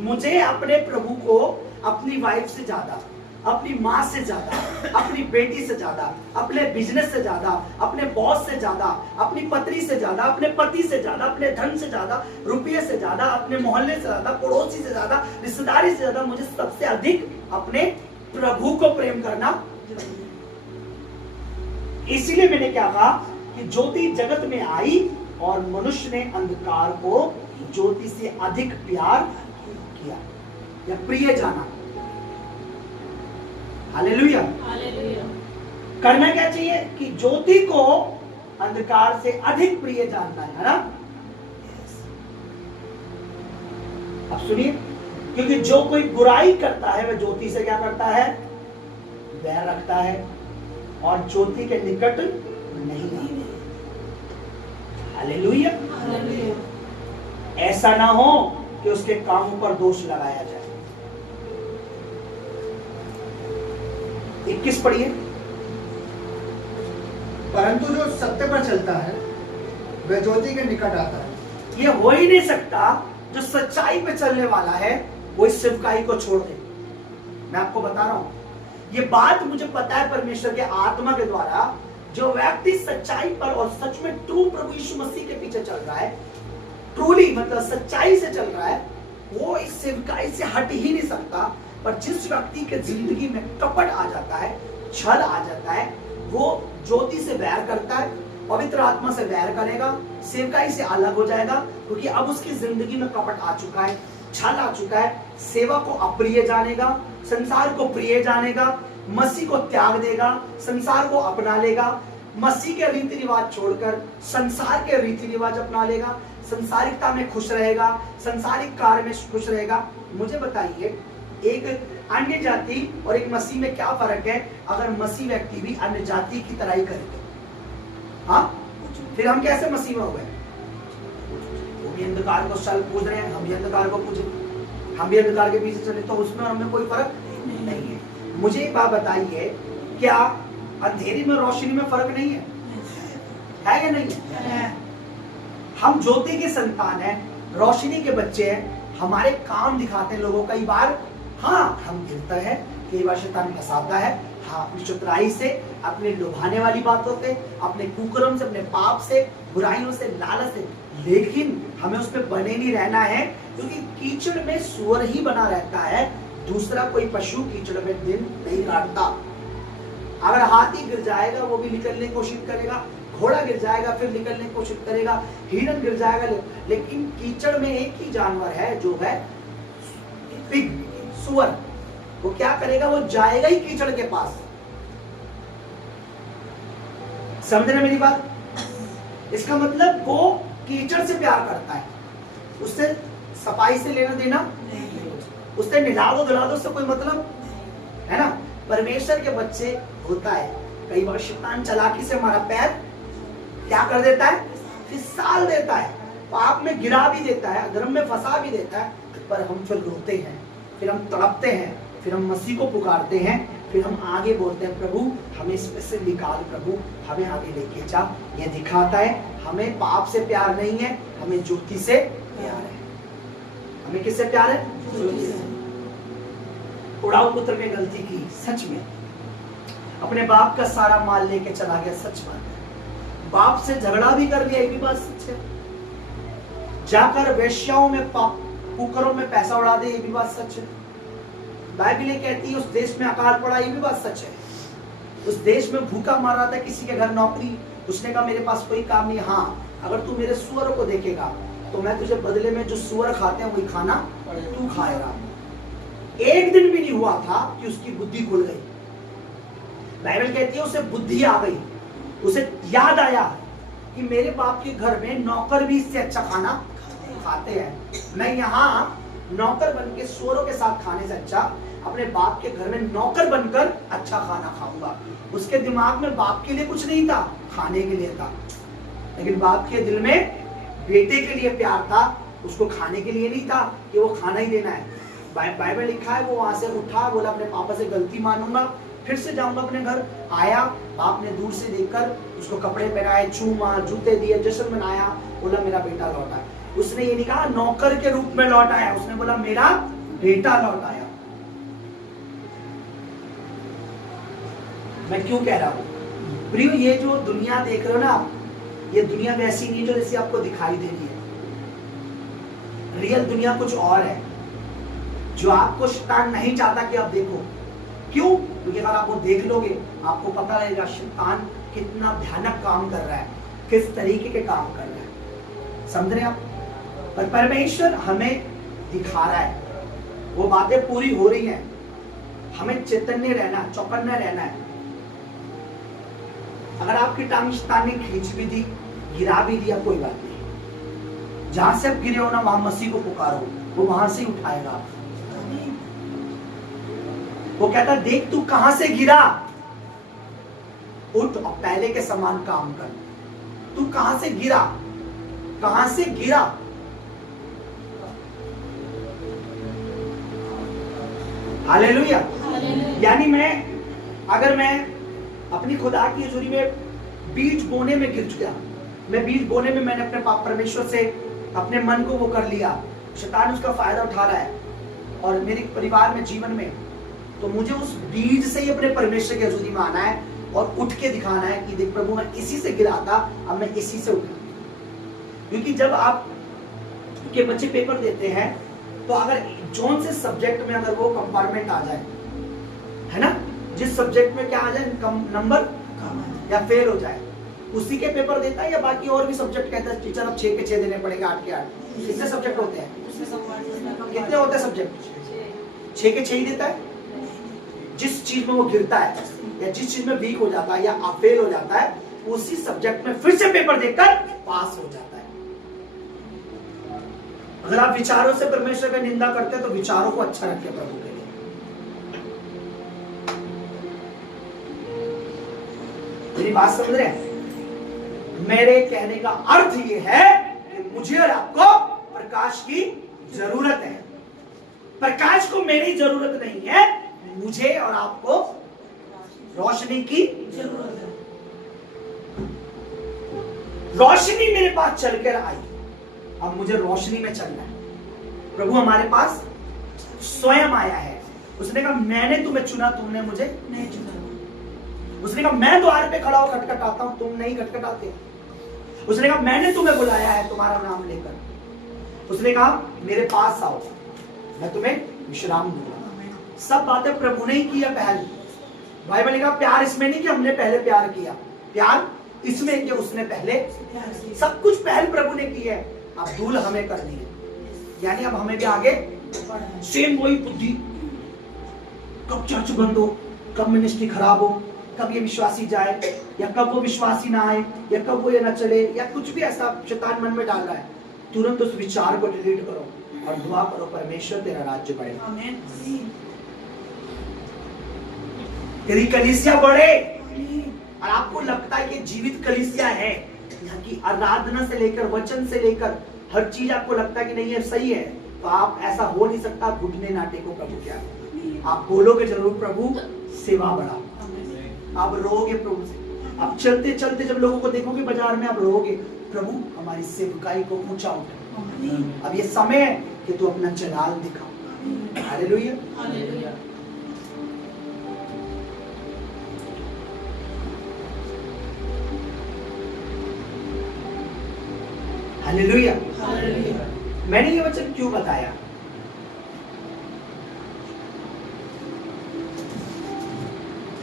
मुझे अपने प्रभु को अपनी वाइफ से ज्यादा, अपनी माँ से ज्यादा, अपनी बेटी से ज्यादा, अपने बिजनेस से ज्यादा, अपने बॉस से ज्यादा, अपनी पत्नी से ज्यादा, अपने पति से ज्यादा, अपने धन से ज्यादा, रुपये से ज्यादा, अपने मोहल्ले से ज्यादा, पड़ोसी से ज्यादा, रिश्तेदारी से ज्यादा, मुझे सबसे अधिक अपने प्रभु को प्रेम करना। इसीलिए मैंने क्या कहा कि ज्योति जगत में आई और मनुष्य ने अंधकार को ज्योति से अधिक प्यार किया या प्रिय जाना। हालेलुया। करना क्या चाहिए कि ज्योति को अंधकार से अधिक प्रिय जानना है ना? अब सुनिए, क्योंकि जो कोई बुराई करता है वह ज्योति से क्या करता है? वैर रखता है और ज्योति के निकट नहीं आता। हालेलुया। ऐसा ना हो कि उसके कामों पर दोष लगाया जाए। 21 पढ़िए। परंतु जो सत्य पर चलता है वह ज्योति के निकट आता है। ये हो ही नहीं सकता जो सच्चाई पे चलने वाला है वो इस सेवकाई को छोड़ दे। मैं आपको बता रहा हूं, ये बात मुझे पता है परमेश्वर के आत्मा के द्वारा। जो व्यक्ति सच्चाई पर और सच में ट्रू प्रभु यीशु मसीह के पीछे चल रहा है, ट्रूली मतलब सच्चाई से चल रहा है, वो इस सेवकाई से हट ही नहीं सकता। पर जिस व्यक्ति के जिंदगी में कपट आ जाता है, छल आ जाता है, वो ज्योति से वैर करता है, पवित्र आत्मा से वैर करेगा, सेवकाई से अलग हो जाएगा, क्योंकि अब उसकी जिंदगी में कपट आ चुका है, छल आ चुका है, सेवा को अप्रिय जानेगा, संसार को प्रिय जानेगा, मसीह को त्याग देगा, संसार को अपना लेगा, मसीह के रीति रिवाज छोड़कर संसार के रीति रिवाज अपना लेगा, संसारिकता में खुश रहेगा, संसारिक कार्य में खुश रहेगा। मुझे बताइए, एक अन्य जाति और एक मसीह में क्या फर्क है? अगर मसीह व्यक्ति भी अन्य जाति की तरह ही करेगा, हाँ, फिर हम कैसे मसीह में हो गए? वो भी अंधकार को चल पूज रहे हैं, हम भी अंधकार को पूजे, हम भी अंधकार के पीछे चले, तो उसमें हमें कोई फर्क नहीं है। मुझे एक बात बताइए, क्या अंधेरी में रोशनी में फर्क नहीं है? है या नहीं है? हम ज्योति के संतान हैं, रोशनी के बच्चे हैं, हमारे काम दिखाते हैं लोगों। कई बार हाँ हम गिरते हैं, कई बार शैतान फंसाता है, हाँ अपनी चतुराई से, अपने लुभाने वाली बातों से, अपने कुकर्म से, अपने पाप से, बुराइयों से, लालच से, लेकिन हमें उस पर बने नहीं रहना है, क्योंकि कीचड़ में सूअर ही बना रहता है, दूसरा कोई पशु कीचड़ में दिन नहीं काटता। अगर हाथी गिर जाएगा वो भी निकलने की कोशिश करेगा, घोड़ा गिर जाएगा फिर निकलने की कोशिश करेगा, हिरन गिर जाएगा, लेकिन कीचड़ में एक ही जानवर है जो है पिग, सूअर। वो क्या करेगा? वो जाएगा ही कीचड़ के पास। समझ रहे मेरी बात? इसका मतलब वो कीचड़ से प्यार करता है, उससे सफाई से लेना देना नहीं, उससे निला दो धुला दो उससे कोई मतलब है ना। परमेश्वर के बच्चे होता है, कई बार शैतान चालाकी से हमारा पैर क्या कर देता है? फिसल देता है, पाप में गिरा भी देता है, अधर्म में फंसा भी देता है, पर हम फिर रोते हैं, फिर हम तड़पते हैं, फिर हम मसीह को पुकारते हैं, फिर हम आगे बोलते हैं, प्रभु हमें इसमें से निकाल, प्रभु हमें आगे लेके जा। ये दिखाता है हमें पाप से प्यार नहीं है, हमें ज्योति से प्यार है। हमें किससे प्यार है? ज्योति से। उड़ाऊ पुत्र ने गलती की, सच में अपने बाप का सारा माल लेके चला गया, सच बात है। बाप से झगड़ा भी कर लिया, ये भी बात सच है। जाकर वेश्याओं में, कुकरों में पैसा उड़ा दे, ये भी बात सच है। बाइबल कहती है उस देश में अकाल पड़ा, ये भी बात सच है। उस देश में भूखा मार रहा था, किसी के घर नौकरी, उसने कहा मेरे पास कोई काम नहीं, हाँ अगर तू मेरे सुअरों को देखेगा तो मैं तुझे बदले में जो सुअर खाते हैं वही खाना तू खाएगा। एक दिन भी नहीं हुआ था कि उसकी बुद्धि खुल गई। बाइबल कहती है उसे बुद्धि आ गई, उसे याद आया कि मेरे बाप के घर में नौकर भी इससे अच्छा खाना खाते हैं, मैं यहाँ नौकर बन के सुअरों के साथ खाने से अच्छा अपने बाप के घर में नौकर बनकर अच्छा खाना खाऊंगा। उसके दिमाग में बाप के लिए कुछ नहीं था, खाने के लिए था, लेकिन बाप के दिल में बेटे के लिए प्यार था, उसको खाने के लिए नहीं था कि वो खाना ही देना है। बाइबल लिखा है वो वहां से उठा, बोला अपने पापा से गलती मानूंगा, फिर से जाऊंगा अपने घर। आया, बाप ने दूर से देखकर उसको कपड़े पहनाए, चूमा, जूते दिए, जश्न मनाया, बोला मेरा बेटा लौटा। उसने ये नहीं कहा नौकर के रूप में लौट आया, उसने बोला मेरा बेटा लौट आया। मैं क्यों कह रहा हूं प्रियो, ये जो दुनिया देख रहे हो ना आप, ये दुनिया वैसी नहीं जो जैसे आपको दिखाई दे रही है। रियल दुनिया कुछ और है, जो आपको शैतान नहीं चाहता कि आप देखो। क्यों? क्योंकि अगर आप वो देख लोगे आपको पता लगेगा शैतान कितना भयानक काम कर रहा है, किस तरीके के काम कर रहा है। समझ रहे आप? पर परमेश्वर हमें दिखा रहा है, वो बातें पूरी हो रही हैं, हमें चैतन्य रहना, चौकन्ना रहना है। अगर आपकी टांग शैतान ने खींच भी दी, गिरा भी दिया, कोई बात नहीं, जहां से आप गिरे हो ना वहां मसीह को पुकारो, वो वहां से ही उठाएगा आपको। वो कहता देख तू कहां से गिरा, उठ और पहले के समान काम कर। तू कहां से गिरा, कहां से गिरा? हालेलुया। यानी अगर मैं अपनी खुदा की हजूरी में बीज बोने में गिर गया, मैं बीज बोने में मैंने अपने पाप परमेश्वर से अपने मन को वो कर लिया, शैतान उसका फायदा उठा रहा है और मेरे परिवार में, जीवन में, तो मुझे उस बीज से ही अपने परमेश्वर की हजूरी में आना है और उठ के दिखाना है कि देख प्रभु मैं इसी से गिरा था, अब मैं इसी से उठा। क्योंकि जब आप के बच्चे पेपर देते हैं तो अगर जोन से सब्जेक्ट में अगर वो कंपार्टमेंट आ जाए, है ना, जिस सब्जेक्ट में क्या आ जाए नंबर, या फेल हो जाए, उसी के पेपर देता है या बाकी और भी सब्जेक्ट कहता है टीचर अब 6 के 6 देने पड़ेंगे, 8 के 8? कितने सब्जेक्ट होते हैं? कितने होते हैं सब्जेक्ट? 6 के 6 ही देता है। जिस चीज में वो गिरता है या जिस चीज में वीक हो जाता है या फेल हो जाता है, उसी सब्जेक्ट में फिर से पेपर देकर पास हो जाता है। अगर आप विचारों से परमेश्वर की निंदा करते हैं तो विचारों को अच्छा रखिए प्रभु के लिए। मेरी बात समझ रहे हैं? मेरे कहने का अर्थ ये है कि मुझे और आपको प्रकाश की जरूरत है। प्रकाश को मेरी जरूरत नहीं है, मुझे और आपको रोशनी की जरूरत है। रोशनी मेरे पास चलकर आई, अब मुझे रोशनी में चलना है। प्रभु हमारे पास स्वयं आया है, उसने कहा मैंने तुम्हें चुना, तुमने मुझे नहीं चुना। उसने कहा मैं द्वार पे खड़ा हो खटखटाता हूं, तुम नहीं खटखटाते। उसने कहा मैंने तुम्हें बुलाया है तुम्हारा नाम लेकर। उसने कहा मेरे पास आओ, मैं तुम्हें विश्राम दूंगा। सब बातें प्रभु ने ही की है पहल। बाइबल ने कहा प्यार इसमें नहीं कि हमने पहले प्यार किया, प्यार इसमें कि उसने पहले, सब कुछ पहल प्रभु ने की है। अब धूल हमें करनी है, यानी अब हमें भी आगे सेम वही बुद्धि। कब चर्च बंद हो, कब मिनिस्ट्री खराब हो, कब ये विश्वासी जाए या कब वो विश्वासी ना आए या कब वो ये ना चले या कुछ भी ऐसा शैतान मन में डाल रहा है, तुरंत उस विचार को डिलीट करो और दुआ करो परमेश्वर तेरा राज्य बढ़े, तेरी कलीसिया बढ़े। और आपको लगता है कि जीवित कलीसिया है, यहाँ की आराधना से लेकर वचन से लेकर हर चीज आपको लगता है कि नहीं है सही है, तो आप ऐसा हो नहीं सकता घुटने नाटे को प्रभु क्या, आप बोलोगे जरूर प्रभु सेवा बढ़ाओ। आप रोगे प्रभु से, आप चलते चलते जब लोगों को देखोगे बाजार में, आप रोगे प्रभु हमारी सेवकाई को ऊंचा उठा। अब ये समय है कि तू अपना जलाल दिखाओ। Hallelujah, hallelujah. Hallelujah, hallelujah. मैंने ये वचन क्यों बताया?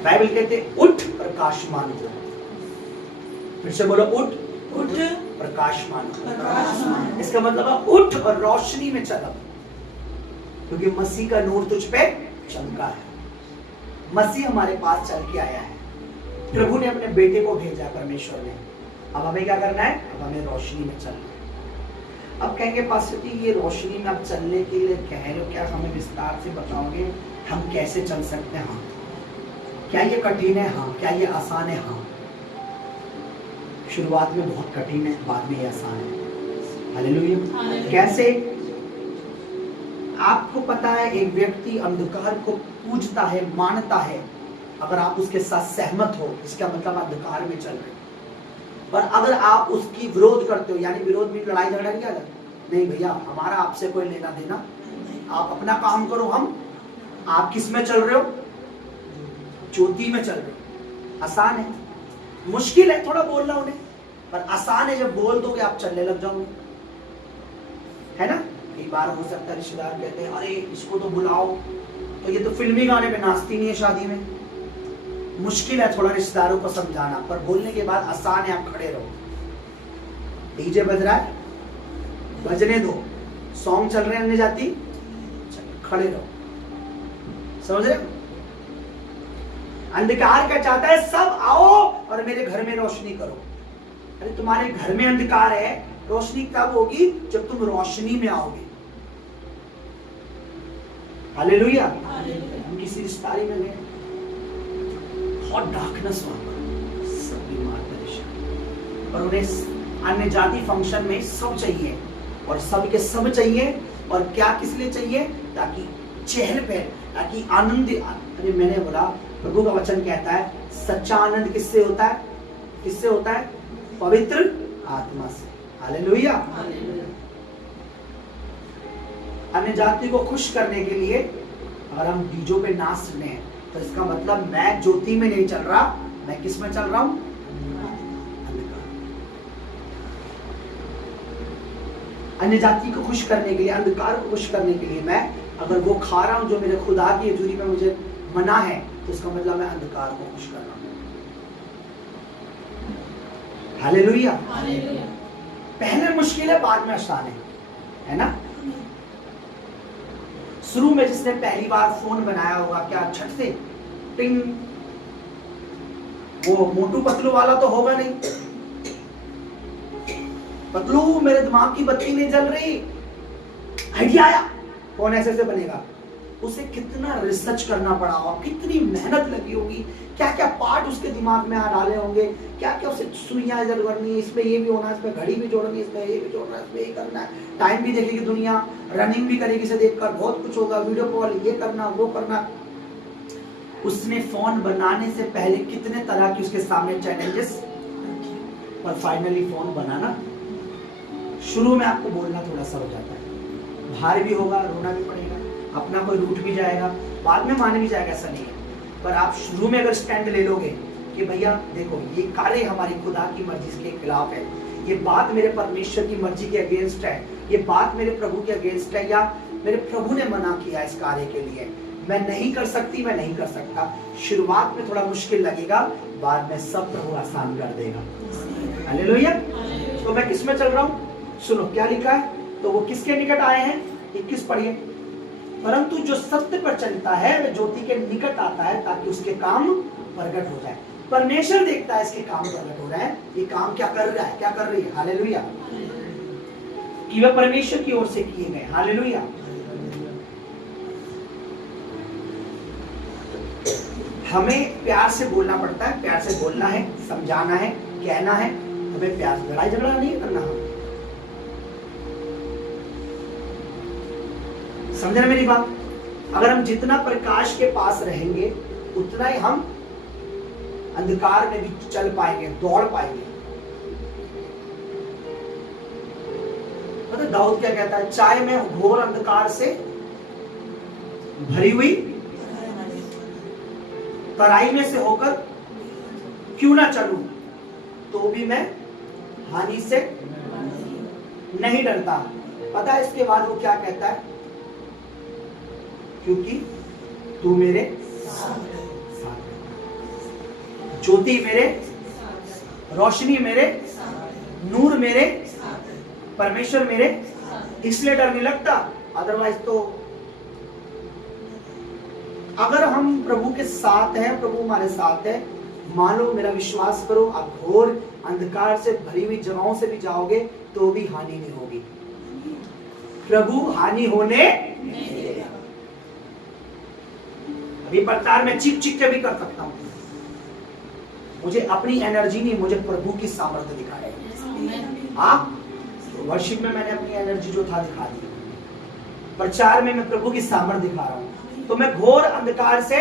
बाइबल कहते उठ प्रकाशमान हो। फिर से बोलो उठ, उठ प्रकाशमान हो। इसका मतलब है उठ और रोशनी में चलो, क्योंकि मसीह का नूर तुझ पे चमका है। मसीह हमारे पास चल के आया है, प्रभु ने अपने बेटे को भेजा परमेश्वर ने। अब हमें क्या करना है? अब हमें रोशनी में चलना है। अब कहेंगे पास्टर जी ये रोशनी में अब चलने के लिए कह रहे हो, क्या हमें विस्तार से बताओगे हम कैसे चल सकते हैं? हाँ। क्या ये कठिन है? हाँ। क्या ये आसान है? हाँ। शुरुआत में बहुत कठिन है, बाद में ये आसान है। हालेलुया। कैसे? आपको पता है एक व्यक्ति अंधकार को पूजता है, मानता है, अगर आप उसके साथ सहमत हो इसका मतलब आप अंधकार में चल रहे हो। पर अगर आप उसकी विरोध करते हो, यानी विरोध में लड़ाई झगड़ा नहीं किया, नहीं भैया हमारा आपसे कोई लेना देना, आप अपना काम करो, आप किस में चल रहे हो? ज्योति में चल रहे हो। आसान है, मुश्किल है थोड़ा बोलना उन्हें, पर आसान है जब बोल दोगे आप चलने लग जाओगे, है ना? कई बार हो सकता है रिश्तेदार कहते हैं अरे इसको तो बुलाओ, तो ये तो फिल्मी गाने पे नाचती नहीं है शादी में। मुश्किल है थोड़ा रिश्तेदारों को समझाना, पर बोलने के बाद आसान है, आप खड़े रहो। डीजे बज रहा है, बजने दो, सॉन्ग चल रहे हैं अन्य जाति, खड़े रहो। समझ रहे? अंधकार क्या चाहता है? सब आओ और मेरे घर में रोशनी करो। अरे तुम्हारे घर में अंधकार है, रोशनी कब होगी? जब तुम रोशनी में आओगे। हालेलुया। हम किसी रिश्तेदारी में गए, बहुत डार्कनेस वहां पर, सब बीमार परेशान, और उन्हें अन्य जाति फंक्शन में सब चाहिए और सब के सब चाहिए। और क्या किस लिए चाहिए? ताकि चहल पहल, ताकि आनंद। अरे मैंने बोला प्रभु का वचन कहता है सच्चा आनंद किससे होता है? किससे होता है? पवित्र आत्मा से। हालेलुया। अन्य जाति को खुश करने के लिए अगर हम डीजों पे नाच रहे हैं तो इसका मतलब मैं ज्योति में नहीं चल रहा, मैं किस में चल रहा हूं? अन्य जाति को खुश करने के लिए, अंधकार को खुश करने के लिए मैं अगर वो खा रहा हूं जो मेरे खुदा की हजूरी में मुझे मना है, तो इसका मतलब मैं अंधकार को खुश कर रहा हूं। हालेलुया। पहले मुश्किल है, बाद में आसान है ना। शुरू में जिसने पहली बार फोन बनाया होगा, क्या छट से टिंग, वो मोटू पतलू वाला तो होगा नहीं, पतलू मेरे दिमाग की बत्ती नहीं जल रही, आइडिया आया, फोन ऐसे बनेगा। उसे कितना रिसर्च करना पड़ा होगा, कितनी मेहनत लगी होगी, क्या क्या पार्ट उसके दिमाग में आ डाले होंगे, क्या क्या उसे सुइयां इधर करनी है, इसमें ये भी होना है, इसमें घड़ी भी जोड़नी है, इसमें ये भी जोड़ना है, इसमें ये करना है, टाइम भी देखेगी दुनिया, रनिंग भी करेगी इसे देखकर, बहुत कुछ होगा, वीडियो कॉल, ये करना वो करना। उसने फोन बनाने से पहले कितने तरह की उसके सामने चैलेंजेस, पर फाइनली फोन बनाना। शुरू में आपको बोलना थोड़ा सा हो जाता है, भार भी होगा, रोना भी पड़ेगा, अपना कोई रूठ भी जाएगा, बाद में मान भी जाएगा, ऐसा नहीं है। पर आप शुरू में अगर स्टैंड ले लोगे कि भैया देखो ये कार्य हमारी खुदा की मर्जी के खिलाफ है, ये बात मेरे परमेश्वर की मर्जी के अगेंस्ट है, ये बात मेरे प्रभु के अगेंस्ट है, या मेरे प्रभु ने मना किया इस कार्य के लिए, मैं नहीं कर सकती, मैं नहीं कर सकता। शुरुआत में थोड़ा मुश्किल लगेगा, बाद में सब प्रभु आसान कर देगा। हालेलुया। तो मैं किस में चल रहा हूँ, सुनो क्या लिखा है। तो वो किसके निकट आए हैं, 21 पढ़िए। परंतु जो सत्य पर चलता है वह ज्योति के निकट आता है, ताकि उसके काम प्रकट हो जाए। परमेश्वर देखता है इसके काम प्रकट हो रहे हैं, ये काम क्या कर रहा है, क्या कर रही है। हालेलुया। कि वह परमेश्वर की ओर से किए गए। हालेलुया। हमें प्यार से बोलना पड़ता है, प्यार से बोलना है, समझाना है, कहना है, हमें प्यार से, लड़ाई झगड़ा नहीं करना। हम समझ रहे मेरी बात। अगर हम जितना प्रकाश के पास रहेंगे उतना ही हम अंधकार में भी चल पाएंगे, दौड़ पाएंगे। पता दाऊद क्या कहता है, चाहे मैं घोर अंधकार से भरी हुई तराई में से होकर क्यों ना चलूं, तो भी मैं हानि से नहीं डरता। पता है इसके बाद वो क्या कहता है, क्योंकि तू मेरे साथ है। ज्योति मेरे, रोशनी मेरे, नूर मेरे, परमेश्वर मेरे, इसलिए डर नहीं लगता। अदरवाइज तो अगर हम प्रभु के साथ हैं, प्रभु हमारे साथ है, मान लो, मेरा विश्वास करो, आप घोर अंधकार से भरी हुई जगहों से भी जाओगे तो भी हानि नहीं होगी। प्रभु हानि होने नहीं देगा। अभी प्रचार में चीख चीख के भी कर सकता हूं, मुझे अपनी एनर्जी नहीं, मुझे प्रभु की सामर्थ्य दिखाए। वर्शिप में मैंने अपनी एनर्जी जो था दिखा दी, प्रचार में मैं प्रभु की सामर्थ्य दिखा रहा हूं। तो मैं घोर अंधकार से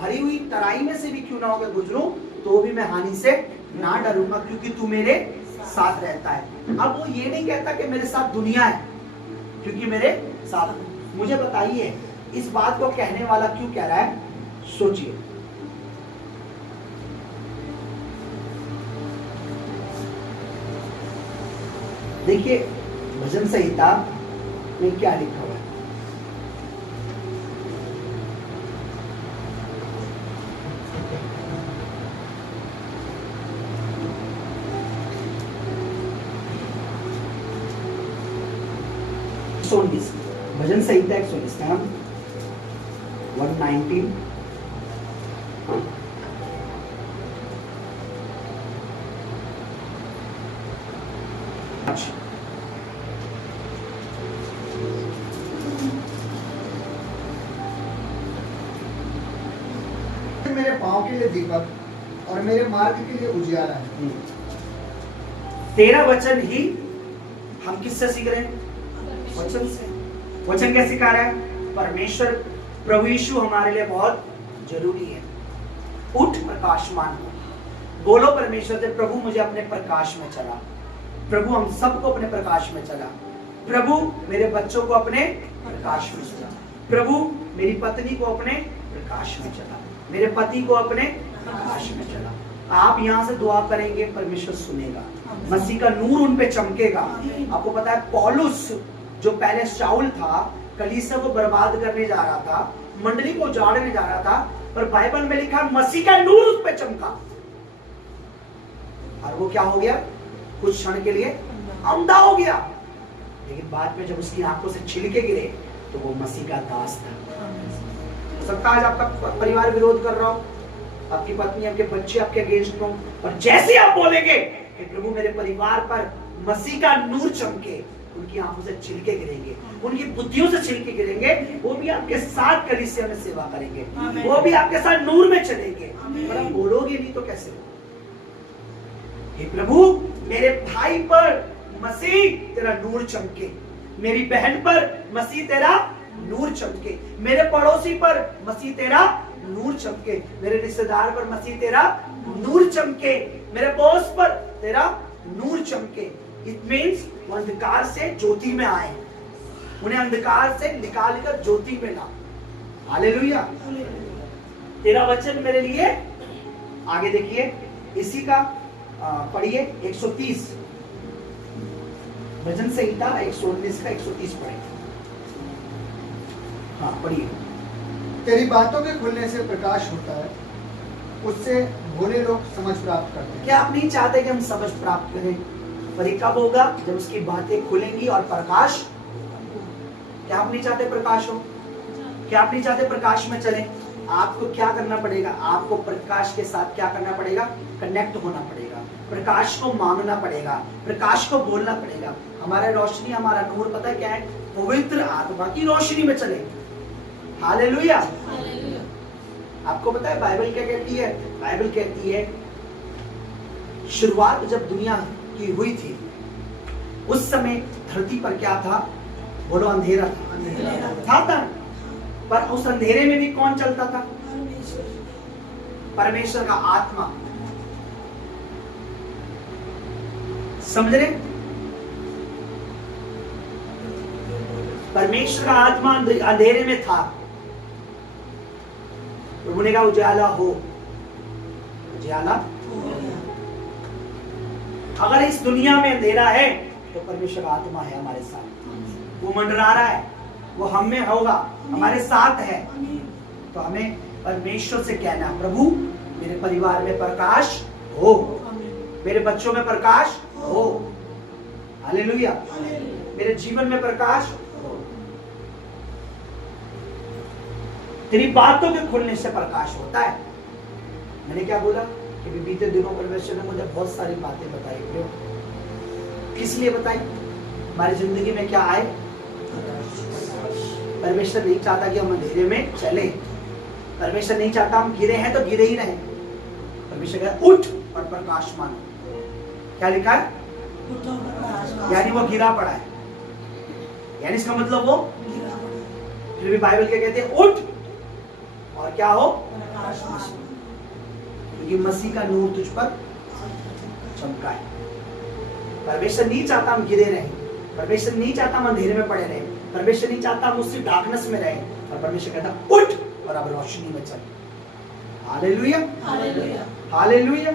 भरी हुई तराई में से भी क्यों ना होकर गुजरूं, तो भी मैं हानि से ना डरूंगा, क्योंकि तू मेरे साथ रहता है। अब वो ये नहीं कहता कि मेरे साथ दुनिया है, क्योंकि मेरे साथ। मुझे बताइए इस बात को कहने वाला क्यों कह रहा है, सोचिए। देखिए भजन संहिता में क्या लिखा हुआ है। भजन संहिता 119 का 119 मेरे पांव के लिए दीपक और मेरे मार्ग के लिए उजियारा है। तेरा वचन ही हम किससे सीख रहे हैं, वचन से। वचन क्या सिखा रहा है, परमेश्वर प्रभु यीशु हमारे लिए बहुत जरूरी है। उठ प्रकाशमान हो, बोलो परमेश्वर से, प्रभु मुझे अपने प्रकाश में चला, प्रभु हम सबको अपने प्रकाश में चला, प्रभु मेरे बच्चों को अपने प्रकाश में चला, प्रभु मेरी पत्नी को अपने प्रकाश में चला, मेरे पति को अपने प्रकाश में चला। आप यहाँ से दुआ करेंगे, परमेश्वर सुनेगा, मसीह का नूर उन पे चमकेगा। आपको पता है पौलुस जो पहले शाऊल था, कलीसिया को बर्बाद करने जा रहा था, मंडली को उजाड़ने जा रहा था, पर बाइबल में लिखा मसीह का नूर उस पे चमका। और वो क्या हो गया, कुछ क्षण के लिए अंधा हो गया, लेकिन बाद में जब उसकी आंखों से छिलके गिरे तो वो मसीह का दास था। हो सकता है आज आपका परिवार विरोध कर रहा हो, आपकी पत्नी, आपके बच्चे आपके अगेंस्ट हो, और जैसे आप बोलेंगे कि प्रभु मेरे परिवार पर मसीह का नूर चमके, उनकी आंखों से छिलके गिरेंगे, उनकी बुद्धियों से छिलके गिरेंगे, वो भी आपके साथ कलीसिया में सेवा करेंगे, वो भी आपके साथ नूर में चलेंगे। पर आप बोलोगे नहीं तो कैसे? हे प्रभु मेरे भाई पर मसीह तेरा नूर चमके, मेरी बहन पर मसीह तेरा नूर चमके, मेरे पड़ोसी पर मसीह तेरा नूर चमके, मेरे रिश्तेदार पर मसीह तेरा नूर चमके, मेरे बॉस पर तेरा नूर चमके। इट मीन्स वो अंधकार से ज्योति में आए, उन्हें अंधकार से निकालकर ज्योति में ला। हालेलुया। तेरा वचन मेरे लिए, आगे देखिए इसी का पढ़िए 130 भजन संहिता 119 का 130 पढ़े। हाँ पढ़िए। तेरी बातों के खुलने से प्रकाश होता है, उससे भोले लोग समझ प्राप्त करते हैं। क्या आप नहीं चाहते कि हम समझ प्राप्त करें? पर ये कब होगा? जब उसकी बातें खुलेंगी और प्रकाश। क्या आप नहीं चाहते प्रकाश हो? क्या आप नहीं चाहते प्रकाश में चलें? आपको क्या करना पड़ेगा? आपको प्रकाश के साथ क्या करना पड़ेगा? कनेक्ट होना पड़ेगा, प्रकाश को मानना पड़ेगा, प्रकाश को बोलना पड़ेगा। हमारा रोशनी, हमारा नूर पता है क्या है? पवित्र आत्मा की रोशनी में चले। हालेलुया। आपको पता है बाइबल क्या कहती है? बाइबल कहती है शुरुआत जब दुनिया की हुई थी उस समय धरती पर क्या था? बोलो अंधेरा था। पर उस अंधेरे में भी कौन चलता था? परमेश्वर का आत्मा। समझ रहे? परमेश्वर का आत्मा अंधेरे में था। प्रभु ने कहा उजाला हो, उजाला। अगर इस दुनिया में अंधेरा है तो परमेश्वर का आत्मा है हमारे साथ, वो मंडरा रहा है, वो हम में होगा, हमारे साथ है। तो हमें परमेश्वर से कहना, प्रभु मेरे परिवार में प्रकाश हो, मेरे बच्चों में प्रकाश हो। हालेलुया। मेरे जीवन में प्रकाश हो। तेरी बातों के खुलने से प्रकाश होता है। मैंने क्या बोला कि बीते दिनों परमेश्वर ने मुझे बहुत सारी बातें बताई। क्यों? किस लिए बताई? हमारी जिंदगी में क्या आए? परमेश्वर नहीं चाहता कि हम अंधेरे में चले। परमेश्वर नहीं चाहता हम गिरे हैं तो गिरे ही रहे। परमेश्वर कहता उठ और प्रकाश मानो। क्या लिखा है? यानी वो गिरा पड़ा है, यानी इसका मतलब वो फिर भी बाइबल क्या कहते हैं? उठ और क्या हो? क्योंकि मसीह का नूर तुझ पर चमका है। परमेश्वर नहीं चाहता हम गिरे रहें, परमेश्वर नहीं चाहता हम अंधेरे में पड़े रहें, परमेश्वर नहीं चाहता हम उससे डार्कनेस में रहें, और परमेश्वर कहता उठ और अब रोशनी में चल। Hallelujah, hallelujah, hallelujah.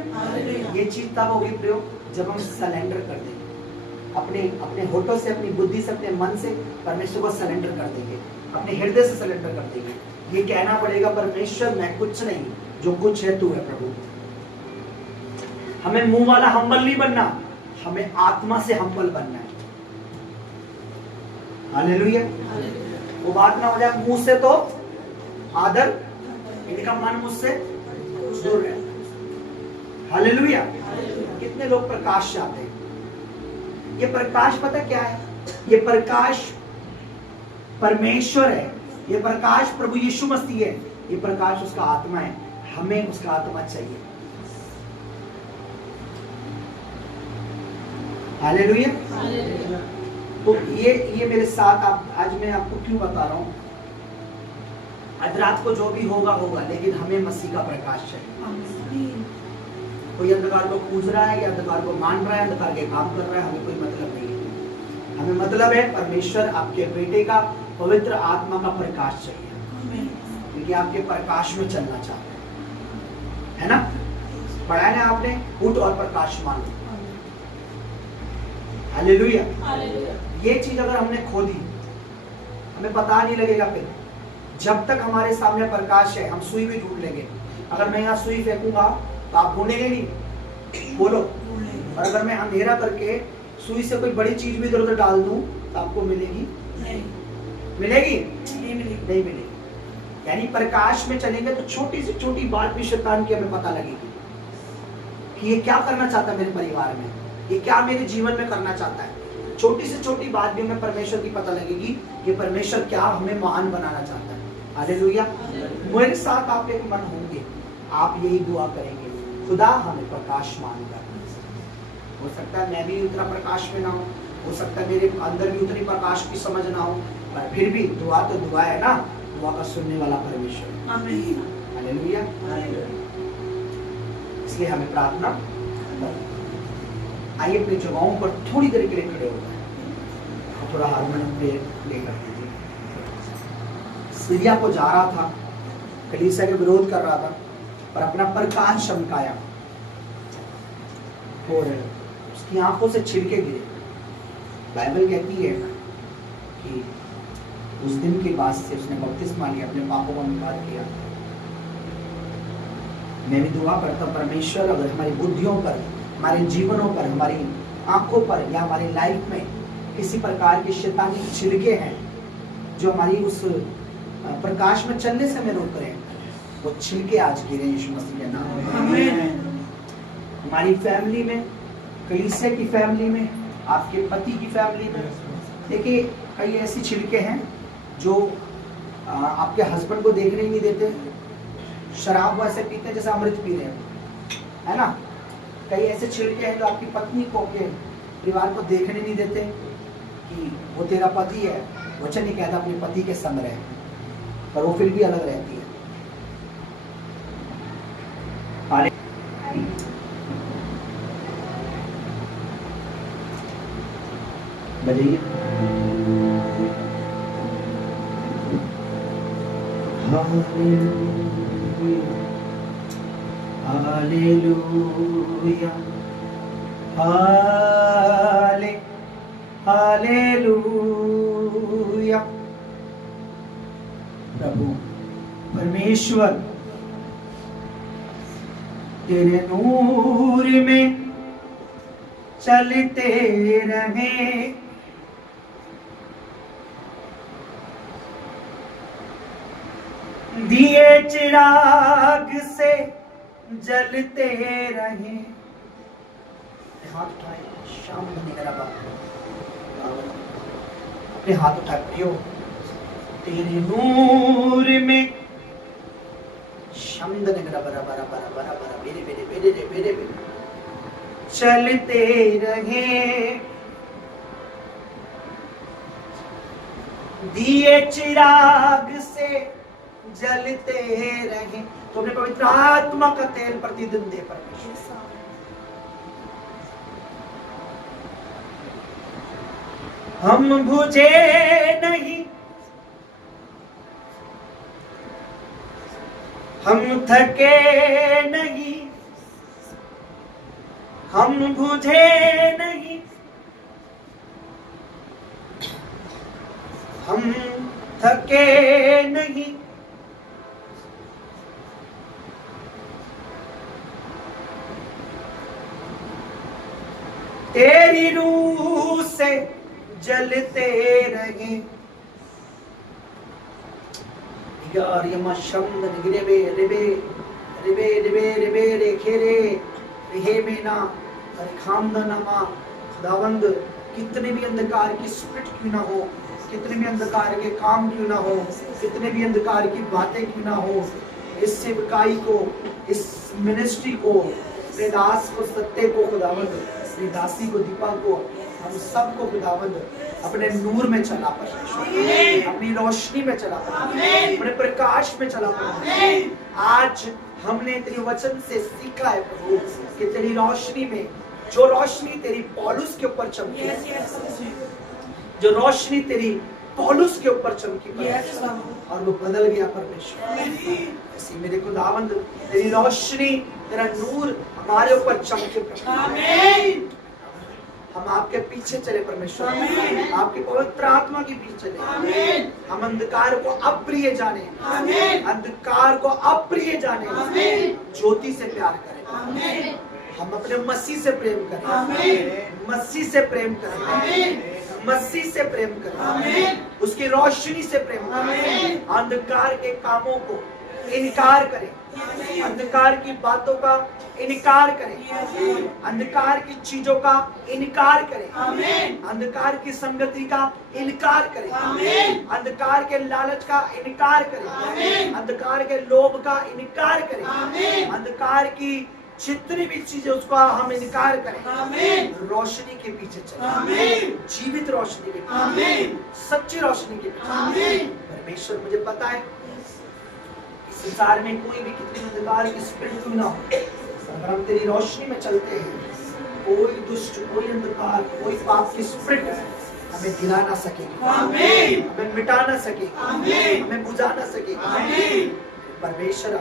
ये चीज तब होगी प्रयोग जब हम सरेंडर कर देंगे, अपने होठों से, अपनी बुद्धि से, अपने मन से परमेश्वर को सरेंडर कर देंगे, अपने हृदय से सरेंडर कर देंगे। ये कहना पड़ेगा परमेश्वर मैं कुछ नहीं, जो कुछ है तू है प्रभु। हमें मुंह वाला हम्बल नहीं बनना, हमें आत्मा से हम्बल बनना है। हालेलुया। वो बात ना हो जाए मुंह से तो आदर, इनका मन मुझसे दूर है। हालेलुया। कितने लोग प्रकाश चाहते हैं? ये प्रकाश पता क्या है? ये प्रकाश परमेश्वर है, ये प्रकाश प्रभु यीशु मसीह है, ये प्रकाश उसका आत्मा है। हमें उसका आत्मा चाहिए। हालेलुया। तो ये मेरे साथ आज मैं आपको क्यों बता रहा हूं? आज रात को जो भी होगा होगा, लेकिन हमें मसीह का प्रकाश चाहिए। कोई अंधकार को पूज रहा है या अंधकार को मान रहा है, अंधकार के काम कर रहा है, हमें कोई मतलब नहीं है। हमें मतलब है परमेश्वर आपके बेटे का पवित्र आत्मा का प्रकाश चाहिए, क्योंकि आपके प्रकाश में चलना चाहते हैं, है ना? पढ़ा है ना आपने? उठ और प्रकाश मानो। हालेलुया। ये चीज अगर हमने खो दी, हमें पता नहीं लगेगा। फिर जब तक हमारे सामने प्रकाश है, हम सुई भी ढूंढ लेंगे। अगर मैं यहाँ सुई फेंकूंगा तो आप ढूंढेंगे नहीं, बोलो। और अगर मैं अंधेरा करके सुई से कोई बड़ी चीज भी इधर उधर डाल दूं तो आपको मिलेगी? मिलेगी? नहीं मिलेगी। यानी प्रकाश में चलेंगे तो छोटी से छोटी बात भी शैतान की हमें पता लगेगी कि ये क्या करना चाहता है मेरे परिवार में, ये क्या मेरे जीवन में करना चाहता है। छोटी से छोटी बात भी हमें परमेश्वर की पता लगेगी कि परमेश्वर क्या हमें महान बनाना चाहता है। हालेलुया। मेरे साथ आप एक मन होंगे, आप यही दुआ करेंगे, खुदा हमें प्रकाशमान कर। हो सकता है मैं भी उतना प्रकाश में ना हो सकता है मेरे अंदर भी उतनी प्रकाश की समझ ना हो, पर फिर भी दुआ तो दुआ है ना, दुआ का सुनने वाला परमेश्वर। आमीन। हालेलुया। इसलिए हमें प्रार्थना करना। आइए अपनी जगहों पर थोड़ी देर के लिए खड़े हो जाए, थोड़ा हारमोनियम पे प्ले कर दीजिए। सीरिया को जा रहा था, कलीसिया के विरोध कर रहा था, पर अपना प्रकाश चमकाया और उसकी आंखों से छिलके गिरे। बाइबल कहती है कि उस दिन के बाद से उसने बपतिस्मा लिया, अपने पापों का इनकार किया। मैं भी दुआ करता हूं परमेश्वर अगर हमारी बुद्धियों पर, हमारे जीवनों पर, हमारी आंखों पर या हमारी लाइफ में किसी प्रकार के शैतानी छिलके हैं जो हमारी उस प्रकाश में चलने से हमें रोक रहे हैं, वो छिलके आज गिरे यीशु मसीह के नाम में। आमीन। हमारी फैमिली में, कलीसिया की फैमिली में, आपके पति की फैमिली में, देखिए कई ऐसी छिलके हैं जो आपके हस्बैंड को देखने ही नहीं देते। शराब वैसे पीते हैं जैसे अमृत पी रहे हैं, है ना। कई ऐसे छिलके हैं जो आपकी पत्नी को, के परिवार को देखने नहीं देते कि वो तेरा पति है। वचन नहीं कहता अपने पति के संग रहे, पर वो फिर भी अलग रहती है। बजाइए। हालेलुया, हाले हालेलुया। प्रभु परमेश्वर तेरे नूर में चलते रहे, दिए चिराग से जलते रहे। हाथ उठाए, शाम होने का रब अपने हाथ उठाए प्रियो, तेरे नूर में शम्द ने बरा बरा बरा बरा बरा बरा बेरे बेरे बेरे बेरे बेरे चलते रहे, दिए चिराग से जलते रहे। तो अपने पवित्र आत्मा का तेल प्रतिदिन दे परमेश्वर। हम बुझे नहीं, हम थके नहीं, हम बुझे नहीं, हम थके नहीं, तेरी रूह से जलते रहे। यार यमा शब्द निगरेबे रेबे रेबे रेबे रेबे रेखेरे रेहे मेना खामदनमा। खुदावंद कितने भी अंधकार की स्पिरिट क्यों ना हो, कितने भी अंधकार के काम क्यों ना हो, कितने भी अंधकार की बातें क्यों ना हो, इस सेवकाई को, इस मिनिस्ट्री को, अपने दास को, सत्य को खुदावंद, अपनी दासी को, दीपा को, हम सबको खुदावंद अपने नूर में चला परमेश्वर, अपनी रोशनी में चला परमेश्वर, अपने प्रकाश में चला परमेश्वर। आज हमने तेरे वचन से सीखा है प्रभु कि तेरी रोशनी में, जो रोशनी तेरी पौलुस के ऊपर चमकी, जो रोशनी तेरी पौलुस के ऊपर चमकी और वो बदल गया परमेश्वर। ऐसी मेरे खुदावंद तेरी रोशनी, तेरा नूर हमारे ऊपर चमके आमीन। हम आपके पीछे चले परमेश्वर, आपके पवित्र आत्मा के पीछे चले आमीन। हम अंधकार को अप्रिय जाने आमीन, अंधकार को अप्रिय जाने आमीन, ज्योति से प्यार करें आमीन। हम अपने मसीह से प्रेम करें, मसीह से प्रेम करें, मसीह से प्रेम करें, उसकी रोशनी से प्रेम करें, अंधकार के कामों को इनकार करें, अंधकार की बातों का इनकार करें, अंधकार की चीजों का इनकार करें, अंधकार की संगति का इनकार करें, अंधकार के लालच का इनकार करें, अंधकार के लोभ का इनकार करें, अंधकार की जितनी भी चीजें उसका हम इनकार करें, रोशनी के पीछे चलें, जीवित रोशनी के पीछे, सच्ची रोशनी के पीछे। परमेश्वर मुझे पता है संसार में कोई भी कितनी अंधकार की स्पिरिट क्यों ना हो, अगर हम तेरी रोशनी में चलते हैं, कोई दुष्ट, कोई अंधकार, कोई पाप की स्पिरिट हमें गिरा ना सकेगी, हमें मिटा ना सकेगी, हमें बुझा ना सकेगी। परमेश्वर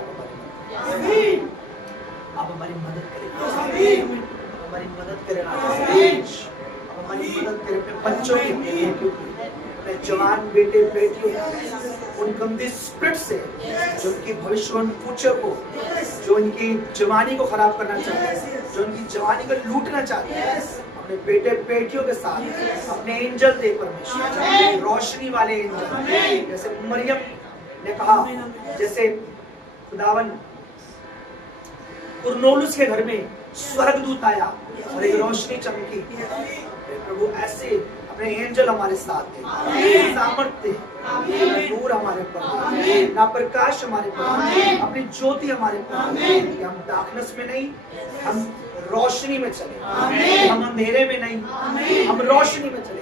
आप हमारी मदद करें, हमारी मदद करें, आप हमारी मदद करें अपने बच्चों की, अपने जवान बेटे बेटियों उन गंदी स्पिरिट से जो उनकी भविष्य फ्यूचर को, जो उनकी जवानी को खराब करना चाहते हैं, जो उनकी जवानी को लूटना चाहते हैं, अपने बेटे बेटियों के साथ अपने एंजल दे परमेश्वर, रोशनी वाले एंजल, जैसे मरियम ने कहा, जैसे खुदावन कुरनोलुस के घर में स्वर्गदूत आया और एक रोशनी चमकी, प्रभु ऐसे अपने एंजल हमारे साथ थे, सामर्थ्य थे, नूर हमारे पर, ना प्रकाश हमारे पर, अपनी ज्योति हमारे पर, कि हम डार्कनेस में नहीं, हम रोशनी में चले, हम अंधेरे में नहीं, हम रोशनी में चले।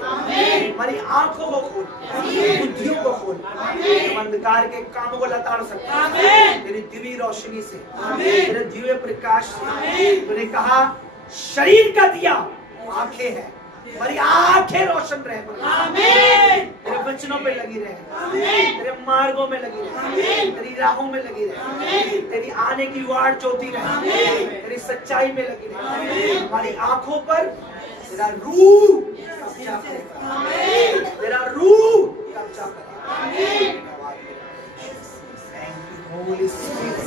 हमारी आंखों को खोल, बुद्धियों को खोल, हम अंधकार के कामों को लताड़ सकते हैं तेरी दिव्य रोशनी से, तेरे दिव्य प्रकाश से। तूने कहा शरीर का दिया आंखें हैं, हमारी आंखें रोशन रहे, तेरे वचनों पे लगी रहे, तेरे मार्गों में लगी रहे, तेरी राहों में लगी रहे, तेरी आने की वाट जोती रहे, तेरी सच्चाई में लगी रहे। हमारी आंखों पर तेरा रूह कब्जा करेगा, तेरा रूह कब्जा करेगा। Holy Spirit,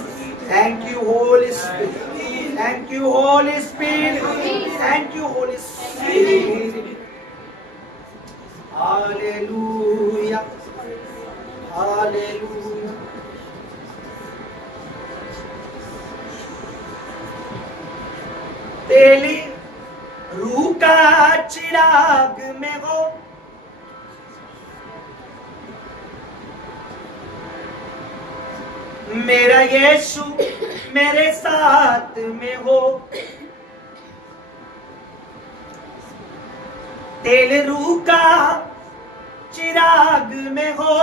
thank you, Holy Spirit, thank you, Holy Spirit, thank you, Holy Spirit. Hallelujah, Hallelujah. तेरी रूह का चिराग में हो, मेरा यीशु मेरे साथ में हो, तेरे रूह का चिराग में हो,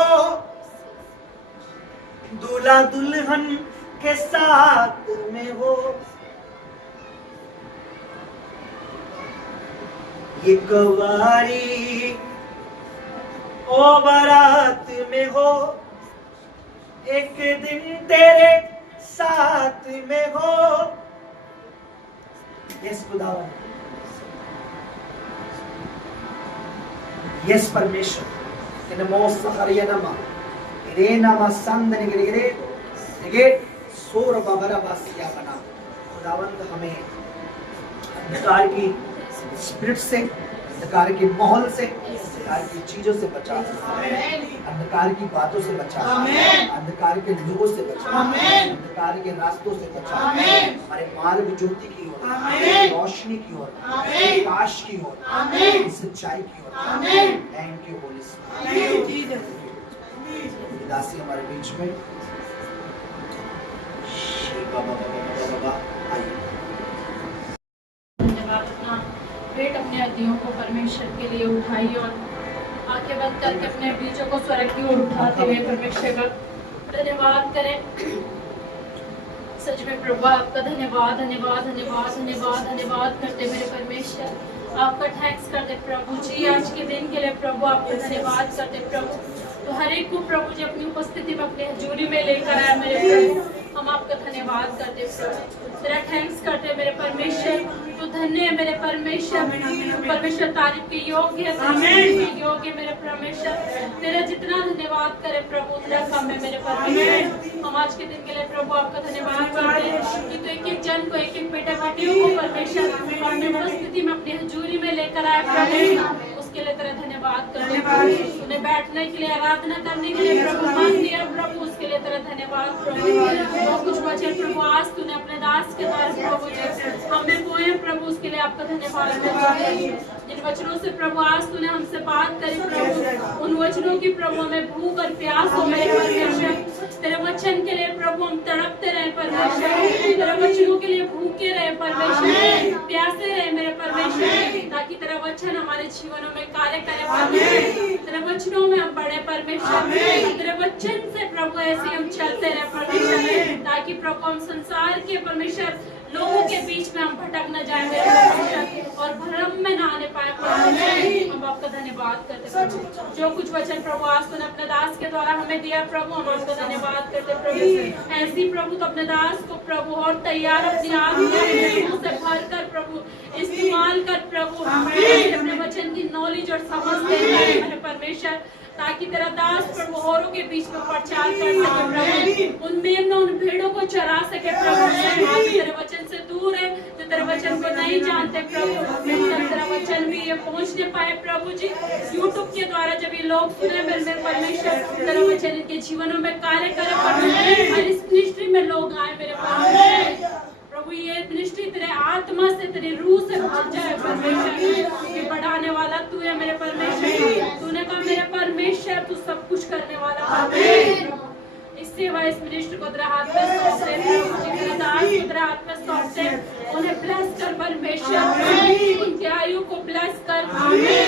दूल्हा दुल्हन के साथ में हो। ये कवारी ओ बारात में हो, एक दिन तेरे साथ में हो। यस खुदावन, यस परमेश्वर, इन मोस हरियनमा इरे नामा संदन गिरे गिरे सोर बाबरा बासिया बना। खुदावंद हमें अंधकार की स्पिरिट से, अंधकार के माहौल से, अंधकार की चीजों से बचा, अंधकार की बातों से बचा, अंधकार के लोगों से बचा, अंधकार के रास्तों से बचा, हमारे मार्ग ज्योति की ओर, रोशनी की ओर, प्रकाश की ओर, सच्चाई की ओर। Thank you Holy Spirit. दासी हमारे बीच में पेट अपने हड्डियों को परमेश्वर के लिए उठाई और आंखें बंद करके अपने बीजों को स्वर्ग की ओर उठाते हुए परमेश्वर का धन्यवाद करें। सच में प्रभु आपका धन्यवाद धन्यवाद धन्यवाद धन्यवाद धन्यवाद करते मेरे परमेश्वर, आपका थैंक्स करते प्रभु जी आज के दिन के लिए। प्रभु आपका धन्यवाद करते प्रभु, तो हर एक को प्रभु जी अपनी उपस्थिति में अपनी हजूरी में लेकर आया मेरे प्रभु। हम आपका धन्यवाद करते प्रभु, तेरा थैंक्स करते मेरे परमेश्वर। तो धन्य है मेरे परमेश्वर, परमेश्वर तारीफ के योग्य है, तारीफ के योग्य मेरे परमेश्वर। तेरा जितना धन्यवाद करे प्रभु उतना कम है मेरे परमेश्वर। हम आज के दिन के लिए प्रभु आपका धन्यवाद करते हैं कि तो एक एक जन को, एक एक बेटा बेटियों को परमेश्वर अपनी उपस्थिति में, अपनी हजूरी में लेकर आए प्रभु, उसके लिए तेरा धन्यवाद करते हैं। उन्हें बैठने के लिए, आराधना करने के लिए प्रभु मन दिया प्रभु, उसके लिए तेरा धन्यवाद प्रभु। जो कुछ वचन प्रभु आज तूने अपने दास के द्वारा प्रभु जी हमें बोए प्रभु, उसके लिए आपका धन्यवाद करते हैं। जिन वचनों से प्रभु आज तूने हमसे बात करी प्रभु, उन वचनों की प्रभु हमें भूख और प्यास हो मेरे परमेश्वर। तेरे वचन के लिए प्रभु हम तड़पते रहे परमेश्वर, तेरे वचनों के लिए भूखे रहे परमेश्वर, प्यासे रहे मेरे परमेश्वर, ताकि तेरा वचन हमारे जीवनों में कार्य करे परमेश्वर। तेरे वचनों में हम बढ़े परमेश्वर, तेरे वचन से प्रभु ऐसे हम चलते रहे परमेश्वर, ताकि प्रभु हम संसार के परमेश्वर लोगों के बीच में हम भटक न जाए मेरे परमेश्वर, और भ्रम में ना आने पाए परमेश्वर। हम आपका धन्यवाद करते प्रभु। जो कुछ वचन प्रभु आज तूने अपने दास के द्वारा हमें दिया प्रभु, हम आपका धन्यवाद करते प्रभु। ऐसी प्रभु तो अपने दास को प्रभु और तैयार अपनी आत्मा से भर कर प्रभु इस्तेमाल कर प्रभु, अपने वचन की नॉलेज और समझ दे मेरे परमेश्वर, ताकि तेरा दास प्रभु औरों के बीच में प्रचार कर सके प्रभु, उन मेमनों, उन भेड़ों को चरा सके प्रभु। आज तेरे वचन से दूर है, जो तेरे वचन को नहीं जानते प्रभु, तेरा वचन भी ये पहुंचने पाए प्रभु जी। यूट्यूब के द्वारा जब ये लोग सुने मेरे परमेश्वर, तेरा वचन इनके जीवनों में कार्य करे परमेश्वर, और इस मिनिस्ट्री में लोग आए मेरे परमेश्वर प्रभु। ये मिनिस्ट्री तेरे आत्मा से, तेरी रूह से भर जाए परमेश्वर। ये बढ़ाने वाला तू है मेरे परमेश्वर, तूने कहा मेरे परमेश्वर तू सब कुछ करने वाला परमेश्वर। इस सेवा, इस मिनिस्ट्री को तेरे हाथ में सौंपते प्रभु, तेरे दास को तेरे हाथ में सौंपते, उन्हें ब्लेस कर परमेश्वर, उनके आयु को ब्लेस कर,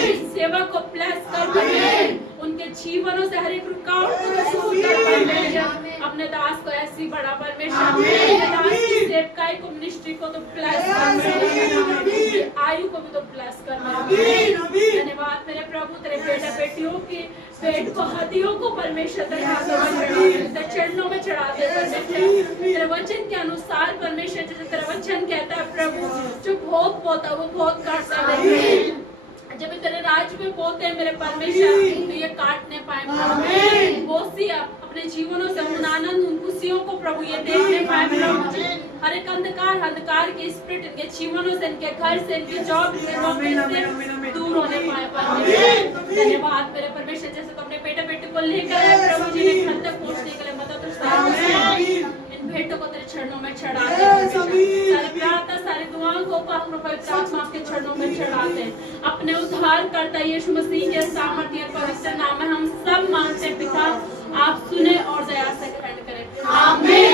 इस सेवा को ब्लेस कर, उनके जीवनों से हर एक रुकावट को दूर कर परमेश्वर। अपने दास को ऐसी बड़ा परमेश्वर, अपने दास की सेवकाई को, मिनिस्ट्री को तो ब्लेस कर, आयु को भी तो ब्लेस कर। धन्यवाद मेरे प्रभु, तेरे बेटा बेटियों की पेट को, हड्डियों को परमेश्वर तेरे हाथों में चढ़ाते, चरणों में चढ़ाते परमेश्वर। तेरे वचन के अनुसार परमेश्वर, जैसे तेरा वचन कहता है प्रभु, जो भोग बोता है वो भोग काटता है। जब तेरे राज्य में बोते हैं मेरे परमेश्वर, तो ये काटने पाए प्रभु, बोसी अपने जीवनों से उन आनंद, उन खुशियों को प्रभु ये देखने पाए प्रभु। हर एक अंधकार के स्पिरिट इनके जीवनों से, इनके घर से, इनके जॉब, इनके नौकरी से दूर होने पाए परमेश्वर। धन्यवाद मेरे परमेश्वर, जैसे तो अपने बेटे बेटे को लेकर आए प्रभु जी ने घर तक पहुंचने के लिए मदद, इन भेंटों को तेरे चरणों में चढ़ाते, सारे प्रार्थना, सारी दुआओं को पवित्र आत्मा के चरणों में चढ़ाते हैं। अपने उद्धार करता यीशु मसीह के सामर्थ्य पवित्र नाम में हम सब मांगते पिता, आप सुने और दया से ग्रहण करें। आमीन।